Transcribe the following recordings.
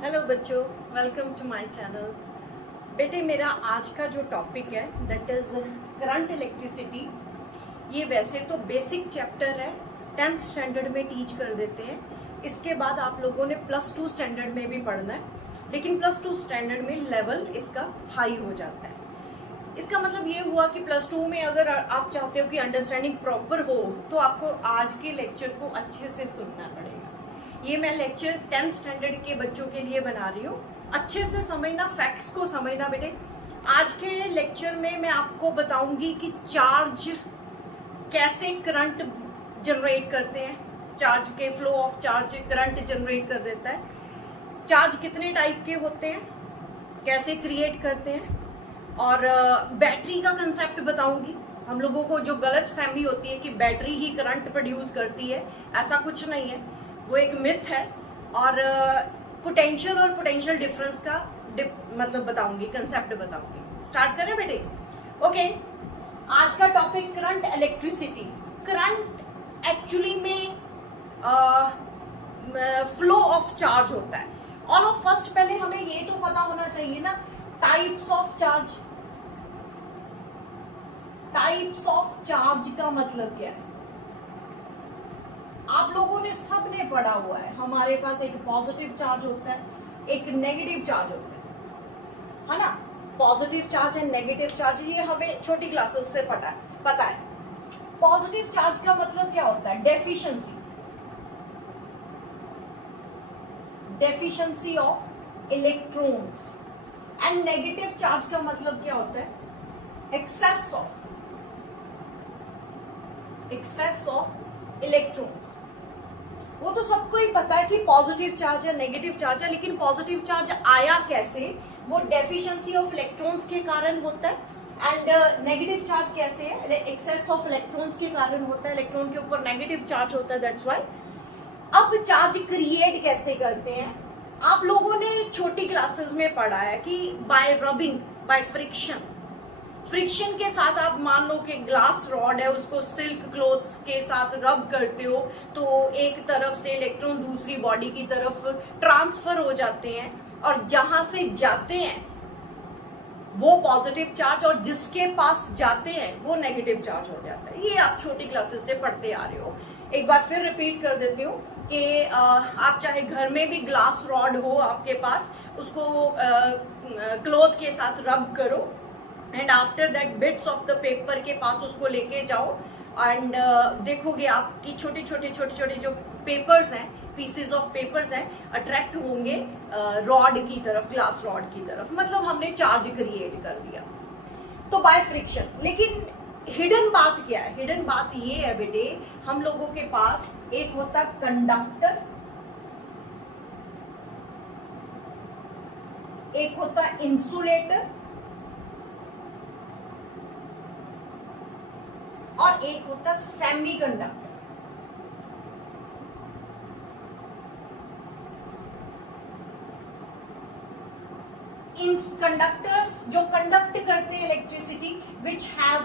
Hello बच्चों, welcome to my channel. बेटे, मेरा आज का जो टॉपिक है दैट इज करंट इलेक्ट्रिसिटी। ये वैसे तो बेसिक चैप्टर है, 10th स्टैंडर्ड में टीच कर देते हैं। इसके बाद आप लोगों ने +2 स्टैंडर्ड में भी पढ़ना है, लेकिन +2 स्टैंडर्ड में लेवल इसका हाई हो जाता है। इसका मतलब ये हुआ कि +2 में अगर आप चाहते हो कि अंडरस्टैंडिंग प्रॉपर हो तो आपको आज के लेक्चर को अच्छे से सुनना पड़ेगा। ये मैं लेक्चर 10th स्टैंडर्ड के बच्चों के लिए बना रही हूँ। अच्छे से समझना, फैक्ट्स को समझना बेटे। आज के लेक्चर में मैं आपको बताऊंगी कि चार्ज कैसे करंट जनरेट करते हैं। चार्ज के flow of charge current generate कर देता है। चार्ज कितने टाइप के होते हैं, कैसे क्रिएट करते हैं, और बैटरी का कंसेप्ट बताऊंगी। हम लोगों को जो गलत फहमी होती है कि बैटरी ही करंट प्रोड्यूस करती है, ऐसा कुछ नहीं है, वो एक मिथ है। और पोटेंशियल और पोटेंशियल डिफरेंस का मतलब बताऊंगी, कंसेप्ट बताऊंगी। स्टार्ट करें बेटे? ओके, आज का topic current electricity. Current actually में फ्लो ऑफ चार्ज होता है। ऑल ऑफ फर्स्ट पहले हमें ये तो पता होना चाहिए ना, types of charge. Types of charge का मतलब क्या है? आप लोगों ने सबने पढ़ा हुआ है, हमारे पास एक पॉजिटिव चार्ज होता है, एक नेगेटिव चार्ज होता है ना। Positive charge and negative charge, ये हमें छोटी क्लासेस से पता है। पॉजिटिव चार्ज का मतलब क्या होता है? Deficiency of electrons. And negative charge का मतलब क्या होता है? Excess of electrons. वो तो सबको ही पता है कि पॉजिटिव चार्ज है, नेगेटिव चार्ज है, लेकिन पॉजिटिव चार्ज आया कैसे? वो डेफिशिएंसी ऑफ इलेक्ट्रॉन्स के कारण होता है। एंड नेगेटिव चार्ज कैसे है? एक्सेस ऑफ इलेक्ट्रॉन्स के कारण होता है। इलेक्ट्रॉन के ऊपर नेगेटिव चार्ज होता है, दैट्स व्हाई। अब चार्ज क्रिएट कैसे करते हैं? आप लोगों ने छोटी क्लासेस में पढ़ा है कि बाय रबिंग, बाय फ्रिक्शन के साथ। आप मान लो कि ग्लास रॉड है, उसको सिल्क क्लॉथ्स के साथ रब करते हो तो एक तरफ से इलेक्ट्रॉन दूसरी बॉडी की तरफ ट्रांसफर हो जाते हैं, और जहां से जाते हैं वो पॉजिटिव चार्ज, और जिसके पास जाते हैं वो नेगेटिव चार्ज हो जाता है। ये आप छोटी क्लासेस से पढ़ते आ रहे हो। एक बार फिर रिपीट कर देती हूँ कि आप चाहे घर में भी ग्लास रॉड हो आपके पास, उसको क्लॉथ के साथ रब करो, and after that bits of the paper के पास उसको लेके जाओ, एंड देखोगे आपकी छोटे छोटे जो पेपर्स हैं, पीसेस ऑफ पेपर्स हैं, अट्रैक्ट होंगे रॉड की तरफ, ग्लास रॉड की तरफ। मतलब हमने चार्ज क्रिएट कर दिया तो बाय फ्रिक्शन। लेकिन हिडन बात क्या है? हिडन बात ये है बेटे, हम लोगों के पास एक होता कंडक्टर, एक होता इंसुलेटर, और एक होता सेमीकंडक्टर। इन कंडक्टर्स जो कंडक्ट करते हैं electricity, which have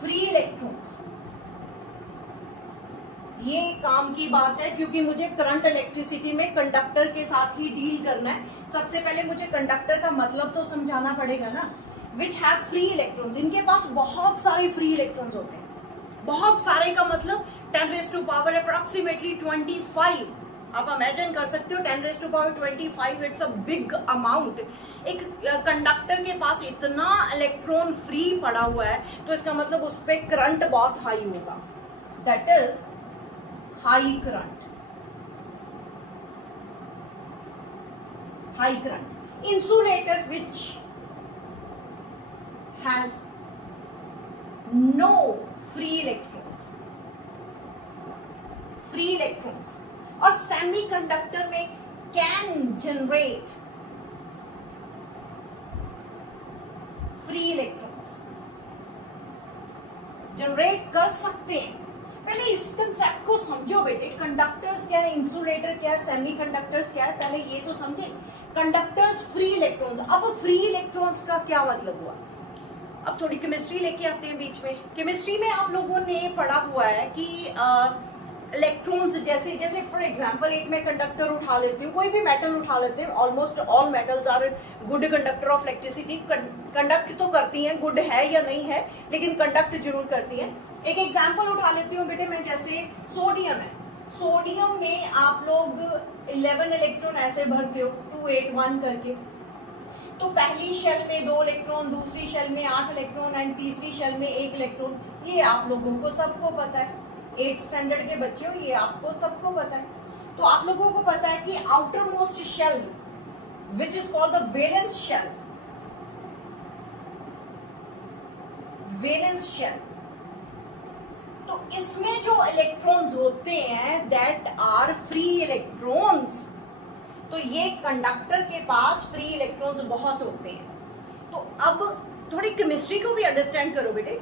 free electrons. ये काम की बात है क्योंकि मुझे करंट इलेक्ट्रिसिटी में कंडक्टर के साथ ही डील करना है। सबसे पहले मुझे कंडक्टर का मतलब तो समझाना पड़ेगा ना। विच हैव फ्री इलेक्ट्रॉन्स, इनके पास बहुत सारे फ्री इलेक्ट्रॉन्स होते हैं। बहुत सारे का मतलब 10⁻⁴ अप्रोक्सीमेटली 25। आप इमेजिन कर सकते हो 10⁻25, इट्स अ बिग अमाउंट। एक कंडक्टर के पास इतना इलेक्ट्रॉन फ्री पड़ा हुआ है तो इसका मतलब उस पर करंट बहुत हाई होगा, that is high current. Insulator which has no free electrons, और सेमीकंडक्टर में can generate free electrons, generate कर सकते हैं। पहले इस कंसेप्ट को समझो बेटे। कंडक्टर्स क्या है, इंसुलेटर क्या है, सेमीकंडक्टर्स क्या है, पहले ये तो समझे। Conductors free electrons. अब फ्री इलेक्ट्रॉन्स का क्या मतलब हुआ? अब थोड़ी केमिस्ट्री लेके आते हैं बीच में। केमिस्ट्री में आप लोगों ने पढ़ा हुआ है कि इलेक्ट्रॉन्स जैसे जैसे फॉर एग्जांपल एक मैं कंडक्टर उठा लेती हूँ, कोई भी मेटल उठा लेते हैं, almost all metals are good conductor of electricity, conduct तो करती हैं, गुड है या नहीं है लेकिन कंडक्ट जरूर करती हैं। एक एग्जांपल उठा लेती हूँ बेटे मैं, जैसे सोडियम है, सोडियम में आप लोग 11 इलेक्ट्रॉन ऐसे भरते हो 281 करके, तो पहली शेल में 2 इलेक्ट्रॉन, दूसरी शेल में 8 इलेक्ट्रॉन एंड तीसरी शेल में 1 इलेक्ट्रॉन। ये आप लोगों को सबको पता है, 8th स्टैंडर्ड के बच्चे हो, ये आपको सबको पता है। तो आप लोगों को पता है कि outermost shell which is called the valence shell, valence shell, तो इसमें जो इलेक्ट्रॉन्स होते हैं दैट आर फ्री इलेक्ट्रॉन्स। तो ये कंडक्टर के पास फ्री इलेक्ट्रॉन्स बहुत होते हैं। तो अब थोड़ी केमिस्ट्री को भी अंडरस्टैंड करो बेटे,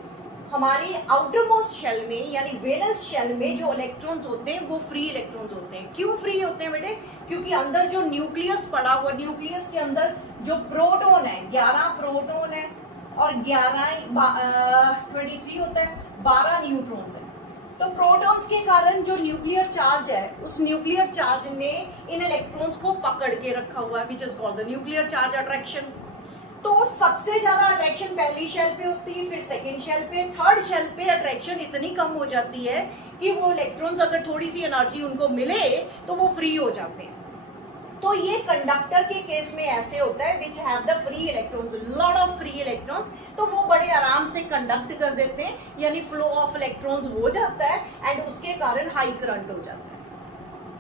हमारी आउटर मोस्ट शेल में यानी वैलेंस शेल में जो इलेक्ट्रॉन्स होते हैं वो फ्री इलेक्ट्रॉन्स होते हैं। क्यों फ्री होते हैं बेटे? क्योंकि अंदर जो न्यूक्लियस पड़ा हुआ, न्यूक्लियस के अंदर जो प्रोटॉन है, 11 प्रोटॉन है और 23 होता है, 12 न्यूट्रॉन्स है। तो प्रोटॉन्स के कारण जो न्यूक्लियर चार्ज है, उस न्यूक्लियर चार्ज ने इन इलेक्ट्रॉन्स को पकड़ के रखा हुआ है, विच is called the nuclear charge attraction. तो सबसे ज्यादा अट्रैक्शन पहली शेल पे होती है, फिर सेकेंड शेल पे, थर्ड शेल पे अट्रैक्शन इतनी कम हो जाती है कि वो इलेक्ट्रॉन्स अगर थोड़ी सी एनर्जी उनको मिले तो वो फ्री हो जाते हैं। तो ये कंडक्टर के केस में ऐसे होता है, which have the free electrons, lot of free electrons, तो वो बड़े आराम से कंडक्ट कर देते हैं, यानी फ्लो ऑफ इलेक्ट्रॉन्स हो जाता है एंड उसके कारण हाई करंट हो जाता है।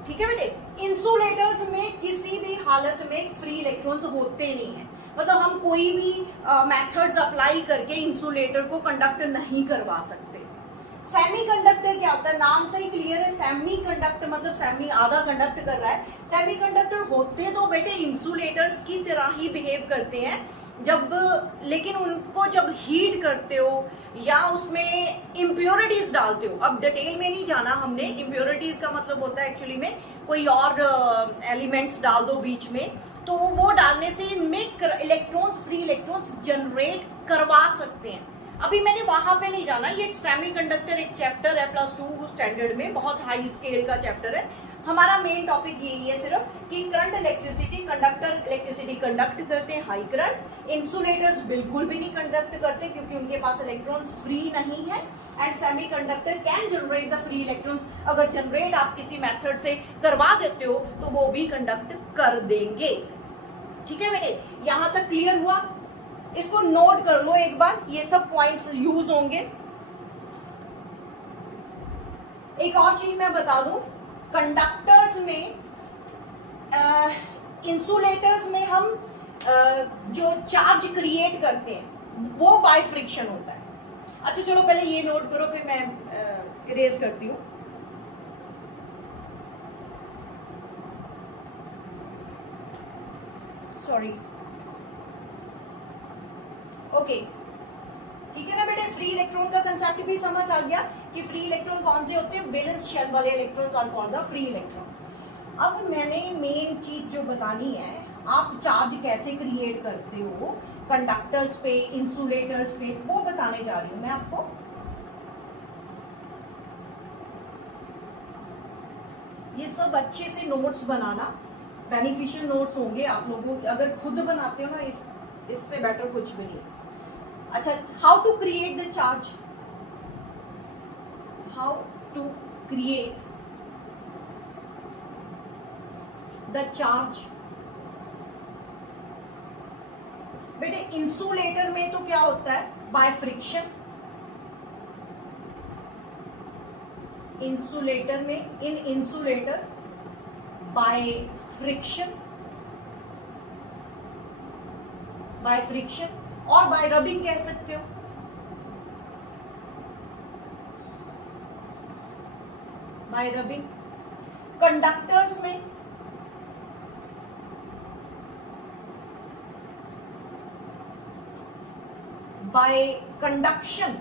ठीक है बेटे, इंसुलेटर्स में किसी भी हालत में फ्री इलेक्ट्रॉन्स होते नहीं है, मतलब हम कोई भी मेथड्स अप्लाई करके इंसुलेटर को कंडक्ट नहीं करवा सकते। सेमीकंडक्टर क्या होता है? नाम से ही क्लियर है, सेमीकंडक्टर मतलब सेमी आधा कंडक्ट कर रहा है। सेमीकंडक्टर होते तो बेटे इंसुलेटर्स की तरह ही बिहेव करते हैं, जब लेकिन उनको जब हीट करते हो या उसमें इम्प्योरिटीज डालते हो, अब डिटेल में नहीं जाना हमने, इम्प्योरिटीज का मतलब होता है एक्चुअली में कोई और एलिमेंट्स डाल दो बीच में, तो वो डालने से इनमें इलेक्ट्रॉन्स, फ्री इलेक्ट्रॉन्स जनरेट करवा सकते हैं। अभी मैंने वहां पे नहीं जाना, ये सेमीकंडक्टर एक चैप्टर है +2 स्टैंडर्ड में, बहुत हाई स्केल का चैप्टर है। हमारा मेन टॉपिक यही है सिर्फ कि current electricity, conductor electricity conduct करते हैं हाई करंट, इंसुलेटर्स बिल्कुल भी नहीं कंडक्ट करते क्योंकि उनके पास इलेक्ट्रॉन्स फ्री नहीं है, and semiconductor can generate the free electrons, अगर जनरेट आप किसी मेथड से करवा देते हो तो वो भी कंडक्ट कर देंगे। ठीक है बेटे, यहां तक क्लियर हुआ? इसको नोट कर लो एक बार, ये सब पॉइंट्स यूज होंगे। एक और चीज मैं बता दूं, कंडक्टर्स में, इंसुलेटर्स में हम जो चार्ज क्रिएट करते हैं वो बाय फ्रिक्शन होता है। अच्छा चलो पहले ये नोट करो, फिर मैं इरेज करती हूं। सॉरी, ओके, ठीक है ना बेटे, फ्री इलेक्ट्रॉन का कंसेप्ट भी समझ आ गया कि फ्री इलेक्ट्रॉन कौन से होते हैं, वैलेंस शेल वाले electrons are called the free electrons. अब मैंने मेन चीज जो बतानी है, आप चार्ज कैसे क्रिएट करते हो कंडक्टर्स पे, इंसुलेटर्स पे, वो बताने जा रही हूं मैं आपको। ये सब अच्छे से नोट्स बनाना, बेनिफिशियल नोट्स होंगे आप लोगों, अगर खुद बनाते हो ना इससे बेटर कुछ भी नहीं। अच्छा, how to create the charge, how to create the charge. बेटे इंसुलेटर में तो क्या होता है, बाय फ्रिक्शन, इंसुलेटर में, in insulator by friction, by friction, और बाय रबिंग कह सकते हो। By rubbing. कंडक्टर्स में बाय कंडक्शन,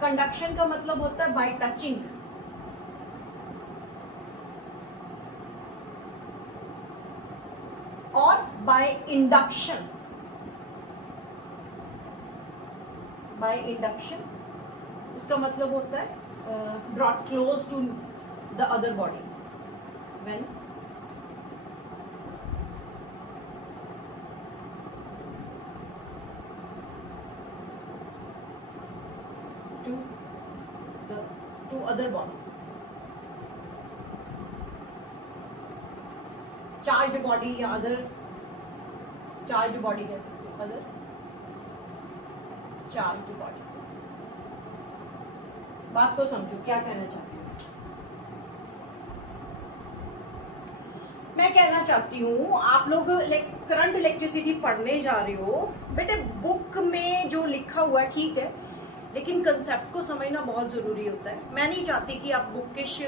कंडक्शन का मतलब होता है बाय टचिंग, और बाय उसका मतलब होता है brought close to the other body when to other body, charge body या अदर चार्ज बॉडी कह सकते हो, अदर चार्ज बॉडी। बात तो समझो क्या कहना चाहती हूँ। मैं कहना चाहती हूँ आप लोग करंट इलेक्ट्रिसिटी पढ़ने जा रहे हो बेटे, बुक में जो लिखा हुआ है ठीक है, लेकिन कंसेप्ट को समझना बहुत जरूरी होता है। मैं नहीं चाहती कि आप बुकिश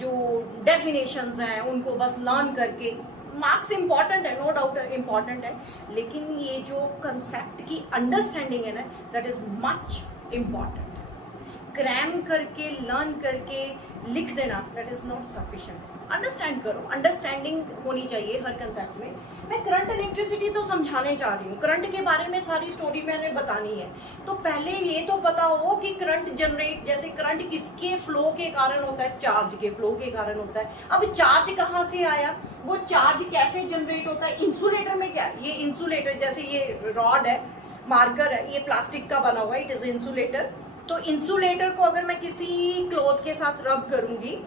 जो डेफिनेशंस हैं उनको बस लर्न करके, मार्क्स इंपॉर्टेंट है, नो डाउट इंपॉर्टेंट है, लेकिन ये जो कंसेप्ट की अंडरस्टैंडिंग है ना, that is much important. Cram करके लर्न करके लिख देना that is not sufficient. Understand करो, अंडरस्टैंडिंग होनी चाहिए हर कंसेप्ट में। मैं करंट इलेक्ट्रिसिटी तो समझाने जा रही हूँ, करंट के बारे में सारी स्टोरी मैंने बतानी है। तो पहले ये तो पता हो कि करंट जनरेट, जैसे करंट किसके फ्लो के कारण होता है, चार्ज के फ्लो के कारण होता है। अब चार्ज कहाँ से आया, वो चार्ज कैसे जनरेट होता है, इंसुलेटर में क्या है, ये इंसुलेटर, जैसे ये रॉड है, मार्कर है, ये प्लास्टिक का बना हुआ है, इट इज इंसुलेटर। तो इंसुलेटर को अगर मैं किसी क्लॉथ के साथ रब करूंगी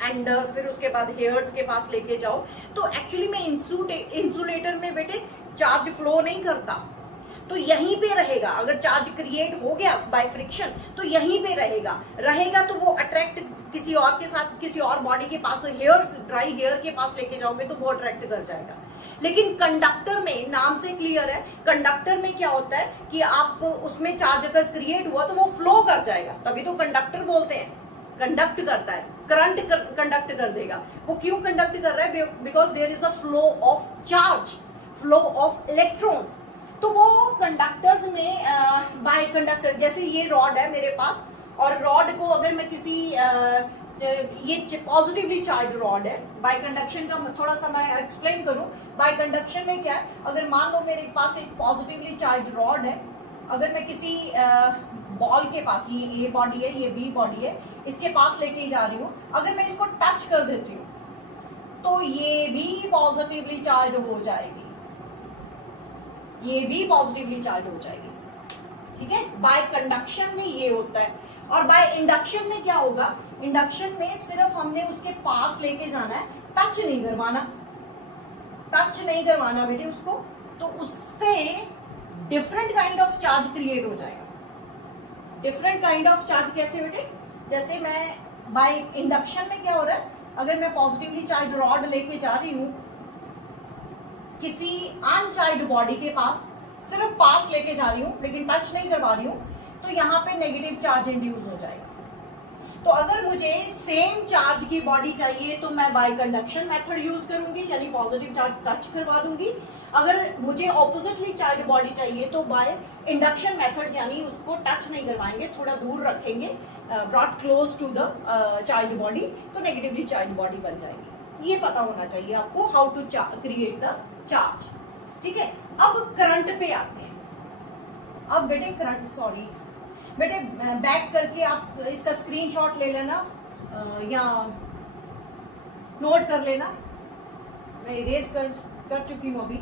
एंड फिर उसके बाद हेयर्स के पास लेके जाओ, तो एक्चुअली में इंसुलेटर में बेटे चार्ज फ्लो नहीं करता, तो यहीं पे रहेगा। अगर चार्ज क्रिएट हो गया बाय फ्रिक्शन तो यहीं पे रहेगा तो वो अट्रैक्ट किसी और के साथ, किसी और बॉडी के पास, हेयर्स, ड्राई हेयर के पास लेके जाओगे तो वो अट्रैक्ट कर जाएगा। लेकिन कंडक्टर में, नाम से क्लियर है, कंडक्टर में क्या होता है कि आप उसमें चार्ज अगर क्रिएट हुआ तो वो फ्लो कर जाएगा, तभी तो कंडक्टर बोलते हैं, कंडक्ट करता है, करंट कंडक्ट कर देगा। वो क्यों कंडक्ट कर रहा है, because there is a flow of charge, flow of electrons. तो वो कंडक्टर्स में बाय कंडक्टर, जैसे ये रॉड है मेरे पास, और रॉड को अगर मैं किसी ये पॉजिटिवली चार्ज रॉड है, बाय कंडक्शन का थोड़ा सा मैं एक्सप्लेन करूं। बाय कंडक्शन में क्या है, अगर मान लो मेरे पास एक पॉजिटिवली चार्ज रॉड है, अगर मैं किसी बॉल के पास, ये ए बॉडी है, ये बी बॉडी है, इसके पास लेके जा रही हूँ, अगर मैं इसको टच कर देती हूँ तो ये भी पॉजिटिवली चार्ज हो जाएगी, ये भी पॉजिटिवली चार्ज हो जाएगी, ठीक है। बाय कंडक्शन में ये होता है। और बाय इंडक्शन में क्या होगा, इंडक्शन में सिर्फ हमने उसके पास लेके जाना है, टच नहीं करवाना, टच नहीं करवाना बेटे उसको, तो उससे different kind of charge create हो जाएगा। डिफरेंट काइंड ऑफ चार्ज कैसे बेटे, जैसे मैं बाय इंडक्शन में क्या हो रहा है, अगर मैं पॉजिटिवली चार्ज रॉड लेके जा रही हूं किसी अनचार्ज्ड बॉडी के पास, सिर्फ पास लेके जा रही हूं लेकिन टच नहीं करवा रही हूं, तो यहाँ पे नेगेटिव चार्ज इंड्यूस हो जाएगा। तो अगर मुझे सेम चार्ज की बॉडी चाहिए तो मैं बाय कंडक्शन मेथड यूज करूंगी, यानी पॉजिटिव चार्ज टच करवा दूंगी। अगर मुझे ऑपोजिटली चार्ज बॉडी चाहिए तो बाय इंडक्शन मेथड, यानी उसको टच नहीं करवाएंगे, थोड़ा दूर रखेंगे, brought close to the charge body, तो नेगेटिवली चार्ज बॉडी बन जाएगी। ये पता होना चाहिए आपको, how to create the charge, ठीक है। अब करंट पे आते हैं। अब बेटे करंट, सॉरी बेटे, बैक करके आप इसका स्क्रीनशॉट ले लेना या नोट कर लेना, मैं इरेज कर चुकी हूं अभी।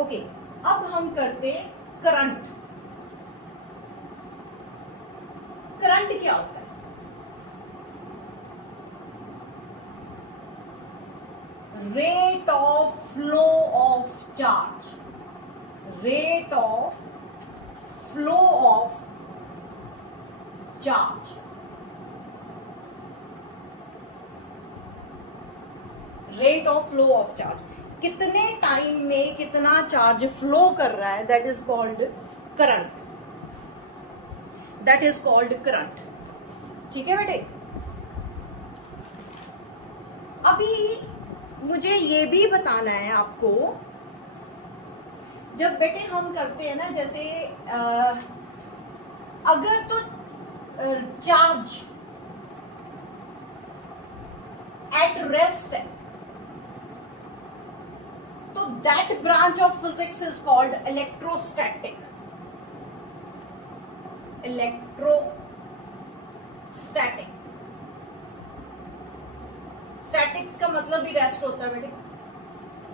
ओके, अब हम करते करंट। करंट क्या होता है, rate of flow of charge, rate of flow of charge, rate of flow of charge, कितने टाइम में कितना चार्ज फ्लो कर रहा है, that is called current, that is called current, ठीक है बेटे। अभी मुझे ये भी बताना है आपको, जब बेटे हम करते हैं ना, जैसे अगर तो चार्ज एट रेस्ट है तो तो that branch of physics is called electrostatic. Electrostatic. Statics का मतलब भी रेस्ट होता है बेटे.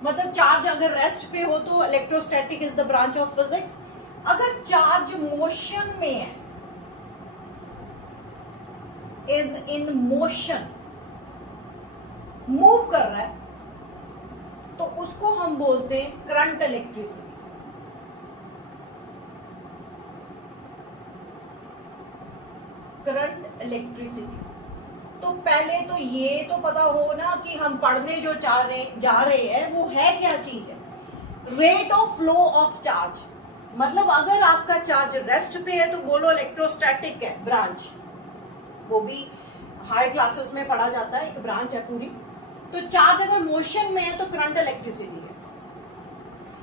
मतलब चार्ज अगर रेस्ट पे हो तो electrostatic is the branch of physics. अगर चार्ज मोशन में है, इज इन मोशन, मूव कर रहा है, तो उसको हम बोलते हैं करंट इलेक्ट्रिसिटी. Current electricity. तो पहले तो ये तो पता हो ना कि हम पढ़ने जो जा रहे हैं वो है क्या चीज है. Rate of flow of charge. मतलब अगर आपका चार्ज रेस्ट पे है तो बोलो इलेक्ट्रोस्टैटिक है ब्रांच. वो भी हाई क्लासेस में पढ़ा जाता है, एक ब्रांच है पूरी. तो चार्ज अगर मोशन में है तो करंट इलेक्ट्रिसिटी है.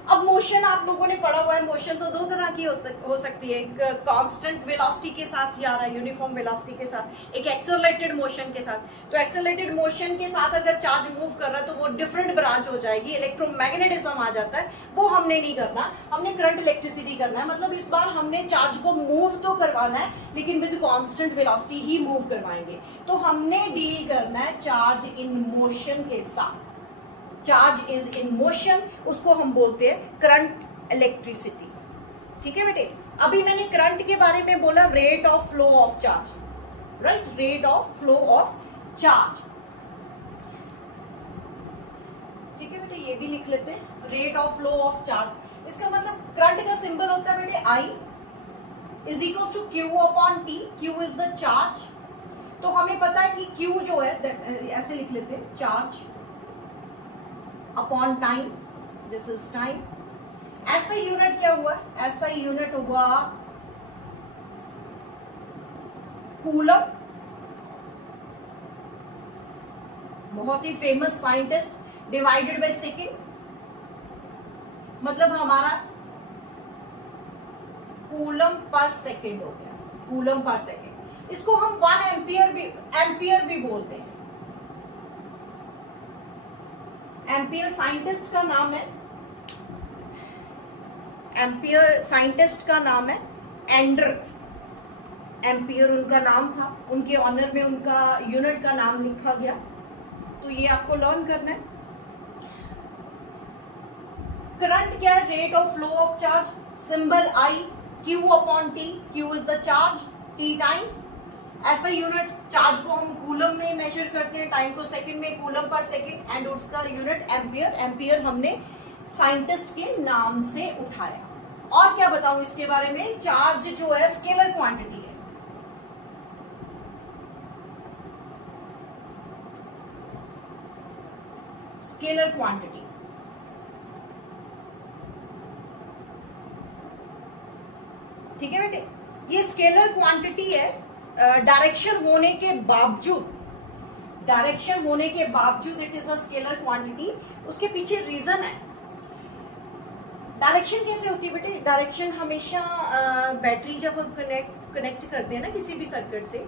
अब मोशन आप लोगों ने पढ़ा हुआ है. मोशन तो दो तरह की हो सकती है. एक कांस्टेंट वेलोसिटी के साथ जा रहा है, यूनिफॉर्म वेलोसिटी के साथ, एक एक्सेलरेटेड मोशन के साथ. तो एक्सेलरेटेड मोशन के साथ अगर चार्ज मूव कर रहा है तो वो डिफरेंट ब्रांच हो जाएगी, इलेक्ट्रोमैग्नेटिज्म आ जाता है. वो हमने नहीं करना, हमने करंट इलेक्ट्रिसिटी करना है. मतलब इस बार हमने चार्ज को मूव तो करवाना है लेकिन with constant velocity he move करवाएंगे. तो हमने डील करना है चार्ज इन मोशन के साथ. चार्ज इज इन मोशन, उसको हम बोलते हैं करंट इलेक्ट्रिसिटी. ठीक है बेटे. अभी मैंने करंट के बारे में बोला, rate of flow of charge. Right, rate of flow of charge. ठीक है बेटे, ये भी लिख लेते हैं, rate of flow of charge. इसका मतलब करंट का सिंबल होता है बेटे I is equal to Q upon T. Q is the charge. तो हमें पता है कि Q जो है, ऐसे लिख लेते हैं, charge upon time. This is time. ऐसा यूनिट क्या हुआ? ऐसा यूनिट हुआ कूलम. बहुत ही famous scientist. Divided by second, मतलब हमारा कूलम पर सेकेंड हो गया. Coulomb per second. इसको हम 1 एम्पियर भी बोलते हैं. एम्पियर साइंटिस्ट का नाम है, एम्पियर साइंटिस्ट का नाम है एंडर. एम्पियर उनका नाम था, उनके ऑनर में उनका यूनिट का नाम लिखा गया. तो ये आपको लर्न करना है. करंट क्या है? Rate of flow of charge. Symbol I, Q upon T. Q is the charge, T time. ऐसा यूनिट चार्ज को हम कूलम में मेजर करते हैं, टाइम को सेकंड में, कूलम पर सेकंड, एंड उसका यूनिट एम्पियर. एम्पियर हमने साइंटिस्ट के नाम से उठाया. और क्या बताऊं इसके बारे में? चार्ज जो है स्केलर क्वांटिटी है. Scalar quantity. ठीक है बेटे, ये स्केलर क्वांटिटी है. डायरेक्शन होने के बावजूद, डायरेक्शन होने के बावजूद it is a scalar quantity. उसके पीछे रीजन है. डायरेक्शन कैसे होती है बेटे? डायरेक्शन हमेशा बैटरी जब हम कनेक्ट करते हैं ना किसी भी सर्किट से,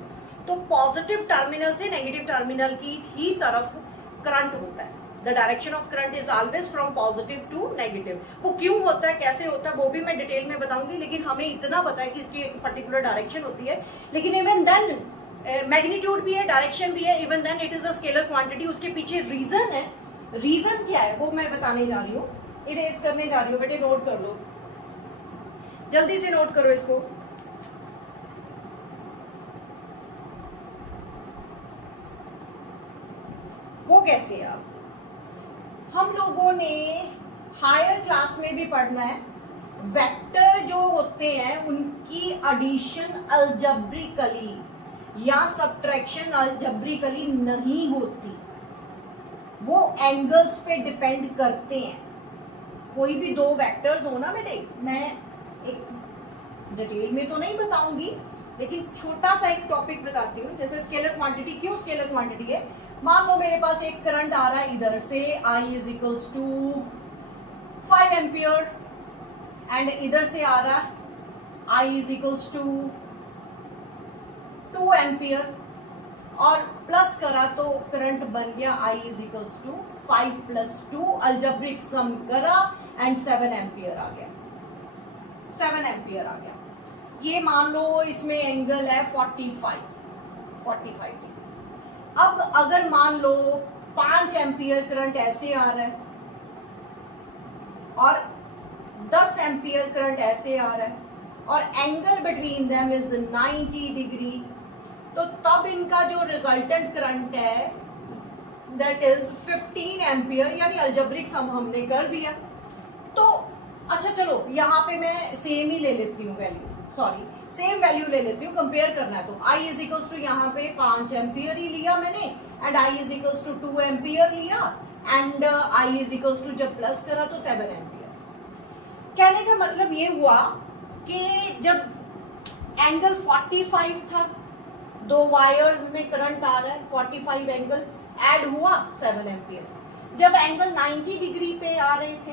तो पॉजिटिव टर्मिनल से नेगेटिव टर्मिनल की ही तरफ करंट होता है. The direction of current is always from positive to negative. वो क्यों होता है, कैसे होता है, वो भी मैं डिटेल में बताऊंगी. लेकिन हमें इतना पता है कि इसकी एक पर्टिकुलर डायरेक्शन होती है. लेकिन इवन देन मैग्नीट्यूड भी है, डायरेक्शन भी है, even then it is a scalar quantity. उसके पीछे रीजन है. रीजन क्या है वो मैं बताने जा रही हूँ, इरेज करने जा रही हूँ. बेटे नोट कर लो, जल्दी से नोट करो इसको. वो कैसे है? आप हम लोगों ने हायर क्लास में भी पढ़ना है. वेक्टर जो होते हैं उनकी एडिशन अलजेब्रिकली या सब्ट्रैक्शन अलजेब्रिकली नहीं होती. वो एंगल्स पे डिपेंड करते हैं. कोई भी दो वेक्टर्स हो ना बेटे, मैं एक डिटेल में तो नहीं बताऊंगी लेकिन छोटा सा एक टॉपिक बताती हूँ. जैसे स्केलर क्वांटिटी. क्यों स्केलर क्वांटिटी है? मान लो मेरे पास एक करंट आ रहा है इधर से, I is equals to 5 ampere, and इधर से आ रहा है I is equals to 2 ampere, और प्लस करा तो करंट बन गया I is equals to 5 + 2 algebraic sum करा एंड 7 एम्पियर आ गया, 7 एम्पियर आ गया। ये मान लो इसमें एंगल है 45 डिग्री। अब अगर मान लो 5 एम्पियर करंट ऐसे आ रहा है और 10 एम्पियर करंट ऐसे आ रहा है और angle between them is 90 degree, तो तब इनका जो रिजल्टेंट करंट है दैट इज 15 एम्पियर, यानी अलजेब्रिक सम हमने कर दिया। तो अच्छा चलो यहाँ पे मैं सेम ही ले लेती हूँ वैल्यू, सॉरी सेम वैल्यू ले लेती हूँ, कंपेयर करना है तो I इज इक्वल्स टू यहाँ पे 5 एम्पियर ही लिया मैंने and I is equals to 2 ampere लिया and I is equals to जब प्लस करा तो 7 एम्पियर। कहने का मतलब ये हुआ कि जब एंगल 45 था, 2 वायर्स में करंट आ रहा है, 45 एंगल ऐड हुआ 7 एम्पियर। जब एंगल 90 डिग्री पे आ रहे थे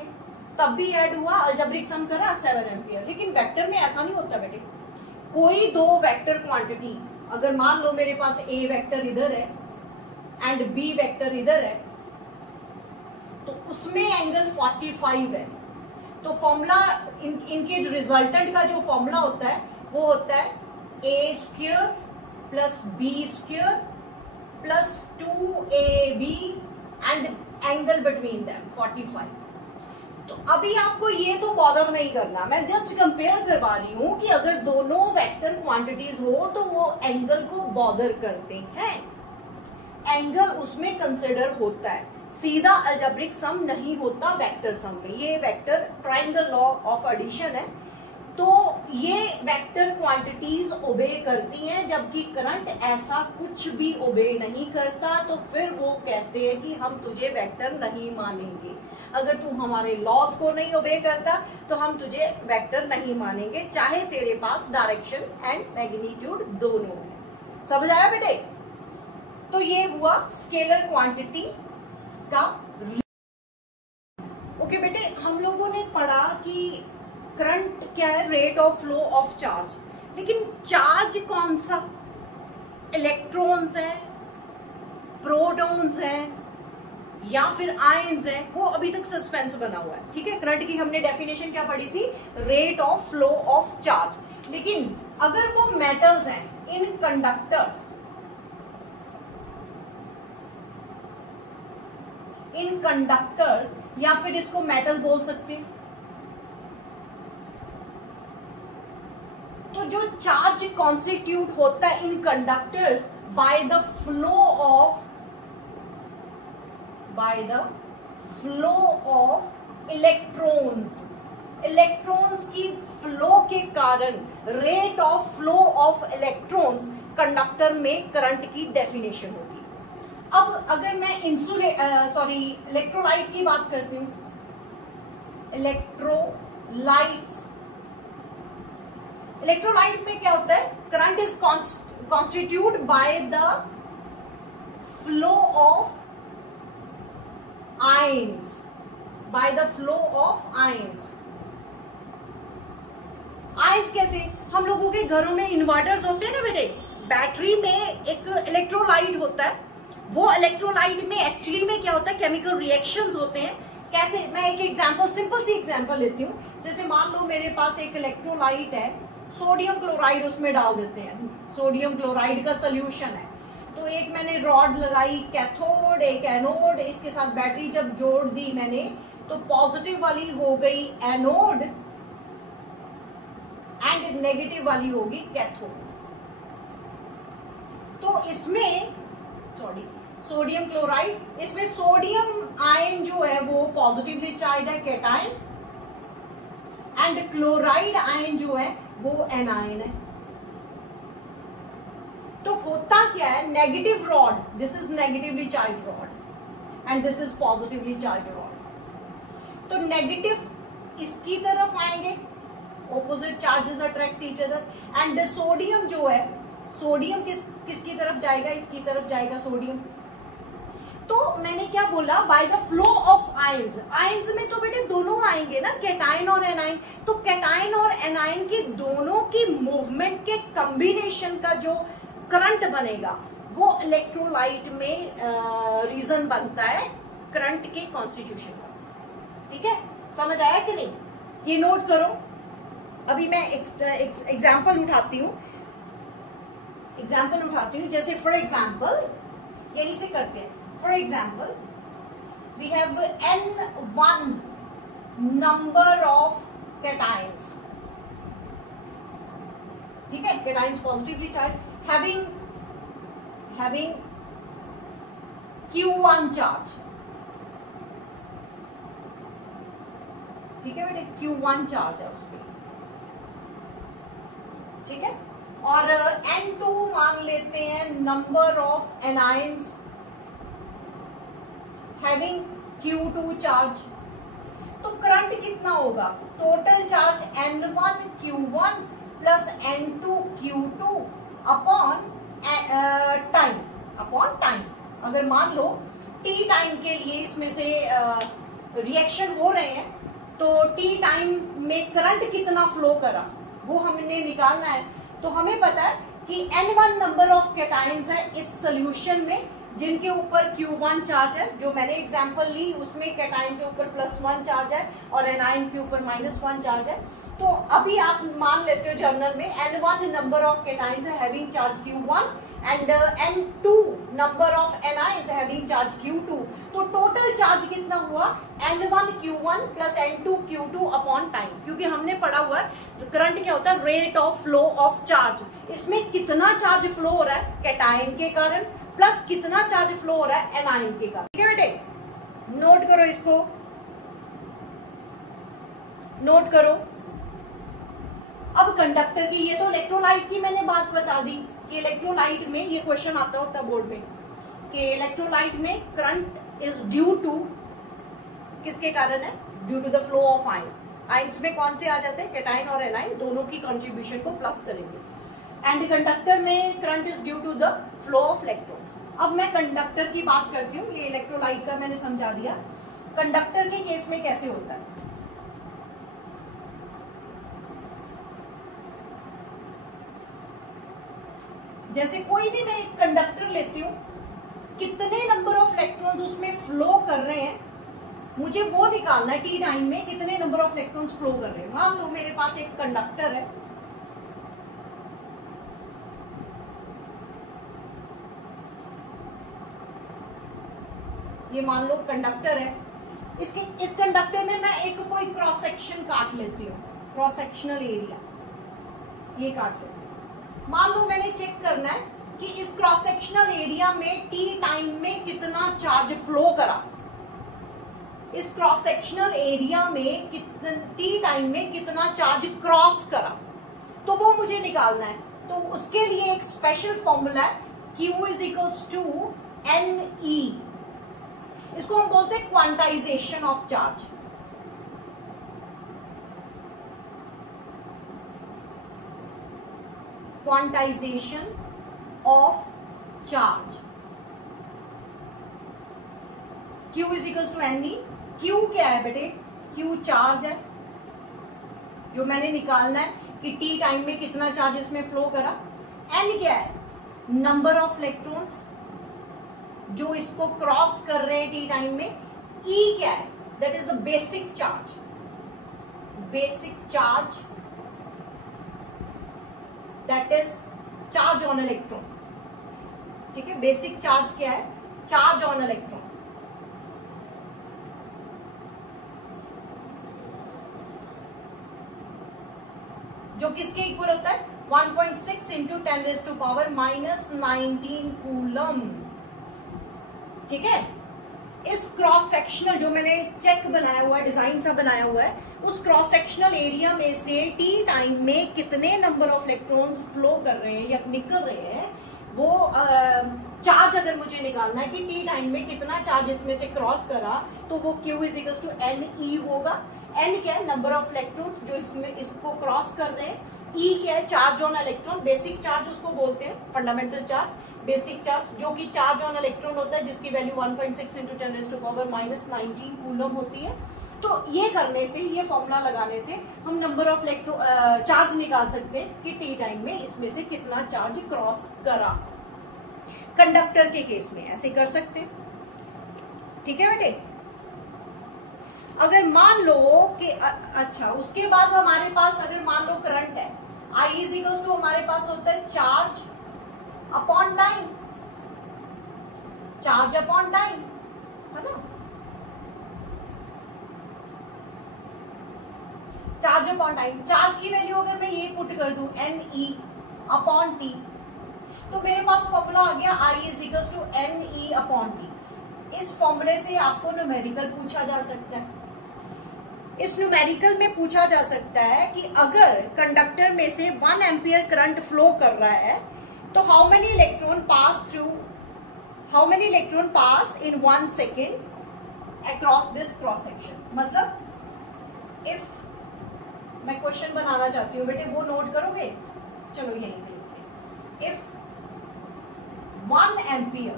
तब भी ऐड हुआ, अलजेब्रिक सम करा 7 एम्पियर। लेकिन वेक्टर में ऐसा नहीं होता बेटे, कोई दो वेक्टर क्वांटिटी, अगर मान लो मेरे पास A वेक्टर इधर है एंड B वेक्टर इधर है, तो उसमें एंगल 45 है, तो फॉर्मूला इनके रिजल्टेंट का जो फॉर्मूला होता है वो होता है A² + B² + 2AB and angle between them 45। तो अभी आपको ये तो बॉदर नहीं करना, मैं जस्ट कंपेयर करवा रही हूं कि अगर दोनों वेक्टर क्वांटिटीज हो तो वो एंगल को बॉदर करते हैं, एंगल उसमें कंसिडर होता है, सीधा अलजेब्रिक सम नहीं होता वेक्टर सम में। ये vector triangle law of addition है, तो ये वेक्टर क्वांटिटीज ओबे करती हैं, जबकि करंट ऐसा कुछ भी ओबे नहीं करता। तो फिर वो कहते हैं कि हम तुझे वेक्टर नहीं मानेंगे, अगर तू हमारे लॉज को नहीं ओबे करता तो हम तुझे वेक्टर नहीं मानेंगे, चाहे तेरे पास डायरेक्शन एंड मैग्नीट्यूड दोनों है। समझ आया बेटे? तो ये हुआ स्केलर क्वांटिटी का। ओके बेटे, हम लोगों ने पढ़ा कि करंट क्या है, rate of flow of charge, लेकिन चार्ज कौन सा, इलेक्ट्रॉन्स है, प्रोटॉन्स हैं या फिर आयंस हैं, वो अभी तक सस्पेंस बना हुआ है। ठीक है, करंट की हमने डेफिनेशन क्या पढ़ी थी, rate of flow of charge. लेकिन अगर वो मेटल्स हैं, इन कंडक्टर्स, इन कंडक्टर्स या फिर इसको मेटल बोल सकते हैं, तो जो चार्ज कॉन्स्टिट्यूट होता है in conductors by the flow of electrons, electrons की फ्लो के कारण rate of flow of electrons conductor में करंट की डेफिनेशन होगी। अब अगर मैं इलेक्ट्रोलाइट की बात करती हूं, इलेक्ट्रोलाइट में क्या होता है, current is constitute bye the flow of ions, bye the flow of ions. Ions कैसे, हम लोगों के घरों में इन्वर्टर्स होते हैं ना बेटे, बैटरी में एक इलेक्ट्रोलाइट होता है, वो इलेक्ट्रोलाइट में एक्चुअली में क्या होता है, केमिकल रिएक्शंस होते हैं। कैसे, मैं एक एग्जांपल, सिंपल सी एग्जांपल लेती हूँ। जैसे मान लो मेरे पास एक इलेक्ट्रोलाइट है, सोडियम क्लोराइड उसमें डाल देते हैं, सोडियम क्लोराइड का सोल्यूशन है, तो एक मैंने रॉड लगाई कैथोड, एक एनोड, इसके साथ बैटरी जब जोड़ दी मैंने तो पॉजिटिव वाली हो गई एनोड एंड नेगेटिव वाली होगी कैथोड। तो इसमें सोडियम क्लोराइड, इसमें सोडियम आयन जो है वो पॉजिटिवली चार्ज है, कैटायन, एंड क्लोराइड आयन जो है वो एनायन है। तो होता क्या है, negative rod, this is negatively charge rod and this is positively charge rod. तो नेगेटिव इसकी तरफ आएंगे, opposite charges attract each other, and sodium जो है, सोडियम किसकी तरफ जाएगा, इसकी तरफ जाएगा सोडियम। तो मैंने क्या बोला, bye the flow of ions, ions में तो बेटे दोनों आएंगे ना, कैटायन और एनायन। तो कैटायन और एनायन की दोनों की मूवमेंट के कॉम्बिनेशन का जो करंट बनेगा वो इलेक्ट्रोलाइट में रीजन बनता है करंट के कॉन्स्टिट्यूशन का। ठीक है, समझ आया कि नहीं? ये नोट करो। अभी मैं एग्जाम्पल उठाती हूँ, जैसे फॉर एग्जाम्पल यही से करते हैं। For example we have n1 number of cations. ठीक है, cations positively charge having Q1 charge. ठीक है बेटे, Q1 चार्ज है उसपे। ठीक है, और N2 मान लेते हैं number of anions having Q2 charge. तो करंट कितना होगा? Total charge N1 Q1 plus N2 Q2 upon time. अगर मान लो T टाइम के लिए इसमें से रिएक्शन हो रहे हैं, तो T टाइम में करंट कितना फ्लो करा वो हमने निकालना है। तो हमें पता है कि N1 नंबर ऑफ कैटायंस है इस सॉल्यूशन में जिनके ऊपर Q1 चार्ज है। जो मैंने एग्जांपल ली उसमें कैटायन के ऊपर +1 चार्ज है और एनायन के ऊपर -1 चार्ज है। तो अभी आप मान लेते हो जर्नल में N1 नंबर ऑफ कैटायंस है having charge Q1 and N2 number of anions having charge Q2। तो टोटल चार्ज कितना हुआ? N1 Q1 plus N2 Q2 upon time. क्योंकि हमने पढ़ा हुआ है करंट क्या होता है? Rate of flow of charge. इसमें कितना चार्ज फ्लो हो रहा है कैटायन के कारण प्लस कितना चार्ज फ्लो हो रहा है एनायन के कारण। ठीक है बेटे, नोट करो इसको, नोट करो। अब कंडक्टर की, ये तो इलेक्ट्रोलाइट की मैंने बात बता दी कि इलेक्ट्रोलाइट में ये क्वेश्चन आता होता है बोर्ड में कि इलेक्ट्रोलाइट में करंट इज ड्यू टू, किसके कारण है? Due to the flow of ions. Ions में कौन से आ जाते हैं? कैटायन और एनायन, दोनों की कंट्रीब्यूशन को प्लस करेंगे। एंड कंडक्टर में current is due to the flow of electrons. अब मैं कंडक्टर की बात करती हूँ, ये इलेक्ट्रोलाइट का मैंने समझा दिया। कंडक्टर के केस में कैसे होता है? जैसे कोई भी मैं एक कंडक्टर लेती हूँ, कितने नंबर ऑफ इलेक्ट्रॉन्स उसमें फ्लो कर रहे हैं मुझे वो निकालना है। टी टाइम में कितने नंबर ऑफ इलेक्ट्रॉन्स फ्लो कर रहे हैं। मान लो मेरे पास एक कंडक्टर है, ये मान लो कंडक्टर है। इस कंडक्टर में मैं एक कोई क्रॉस सेक्शन काट लेती हूँ, क्रॉस सेक्शनल एरिया ये काट लेती हूँ। मान लो मैंने चेक करना है कि इस क्रॉस सेक्शनल एरिया में टी टाइम में कितना चार्ज फ्लो करा। इस क्रॉस सेक्शनल एरिया में टी टाइम में कितना चार्ज क्रॉस करा, तो वो मुझे निकालना है। तो उसके लिए एक स्पेशल फॉर्मूला है, Q is equals to NE। इसको हम बोलते हैं quantization of charge. Quantization of charge. Q is equals to NE। Q क्या है बेटे? Q चार्ज है जो मैंने निकालना है कि टी टाइम में कितना चार्ज इसमें फ्लो करा। N क्या है? नंबर ऑफ इलेक्ट्रॉन्स जो इसको क्रॉस कर रहे हैं टी टाइम में। E क्या है? That is the basic charge. Basic charge that is charge on electron. ठीक है, बेसिक चार्ज क्या है? Charge on electron. जो किसके इक्वल होता है? 1.6 इंटू 10⁻⁻19 कूलम। ठीक है, इस क्रॉस सेक्शनल जो मैंने चेक बनाया हुआ है, डिजाइन सा बनाया हुआ है, उस क्रॉस सेक्शनल एरिया में से टी टाइम में कितने नंबर ऑफ इलेक्ट्रॉन्स फ्लो कर रहे हैं या निकल रहे हैं, वो चार्ज अगर मुझे निकालना है कि टी टाइम में कितना चार्ज इसमें से क्रॉस करा, तो वो Q is equal to NE होगा। N क्या है? नंबर ऑफ इलेक्ट्रॉन्स जो इसमें इसको क्रॉस कर रहे हैं। E क्या है? Charge on electron. Basic charge उसको बोलते हैं, फंडामेंटल चार्ज, बेसिक चार्ज, जो कि चार्ज ऑन इलेक्ट्रॉन होता है जिसकी वैल्यू 1.6 इंटू 10⁻⁻19 कूलम होती है। तो ये करने से, ये फॉर्मूला लगाने से हम नंबर ऑफ चार्ज निकाल सकते हैं कि टी टाइम में इसमें से कितना चार्ज क्रॉस करा। कंडक्टर के केस में ऐसे कर सकते हैं। ठीक है बेटे। अगर मान लो कि अच्छा, उसके बाद हमारे पास अगर मान लो करंट है, I इज इक्वल टू हमारे पास होता है charge upon time, charge upon time, है ना, चार्ज अपॉन टाइम। चार्ज की वैल्यू अगर मैं ये पुट कर दूं NE अपॉन T, तो मेरे पास फॉर्मूला आ गया I is equal to NE upon T। इस फॉर्मूले से आपको न्यूमेरिकल पूछा जा सकता है। इस न्यूमेरिकल में पूछा जा सकता है कि अगर कंडक्टर में से 1 एम्पियर करंट फ्लो कर रहा है तो how many electron pass in 1 second across this cross section. मतलब इफ मैं क्वेश्चन बनाना चाहती हूँ बेटे, वो नोट करोगे, चलो यही पे, if 1 ampere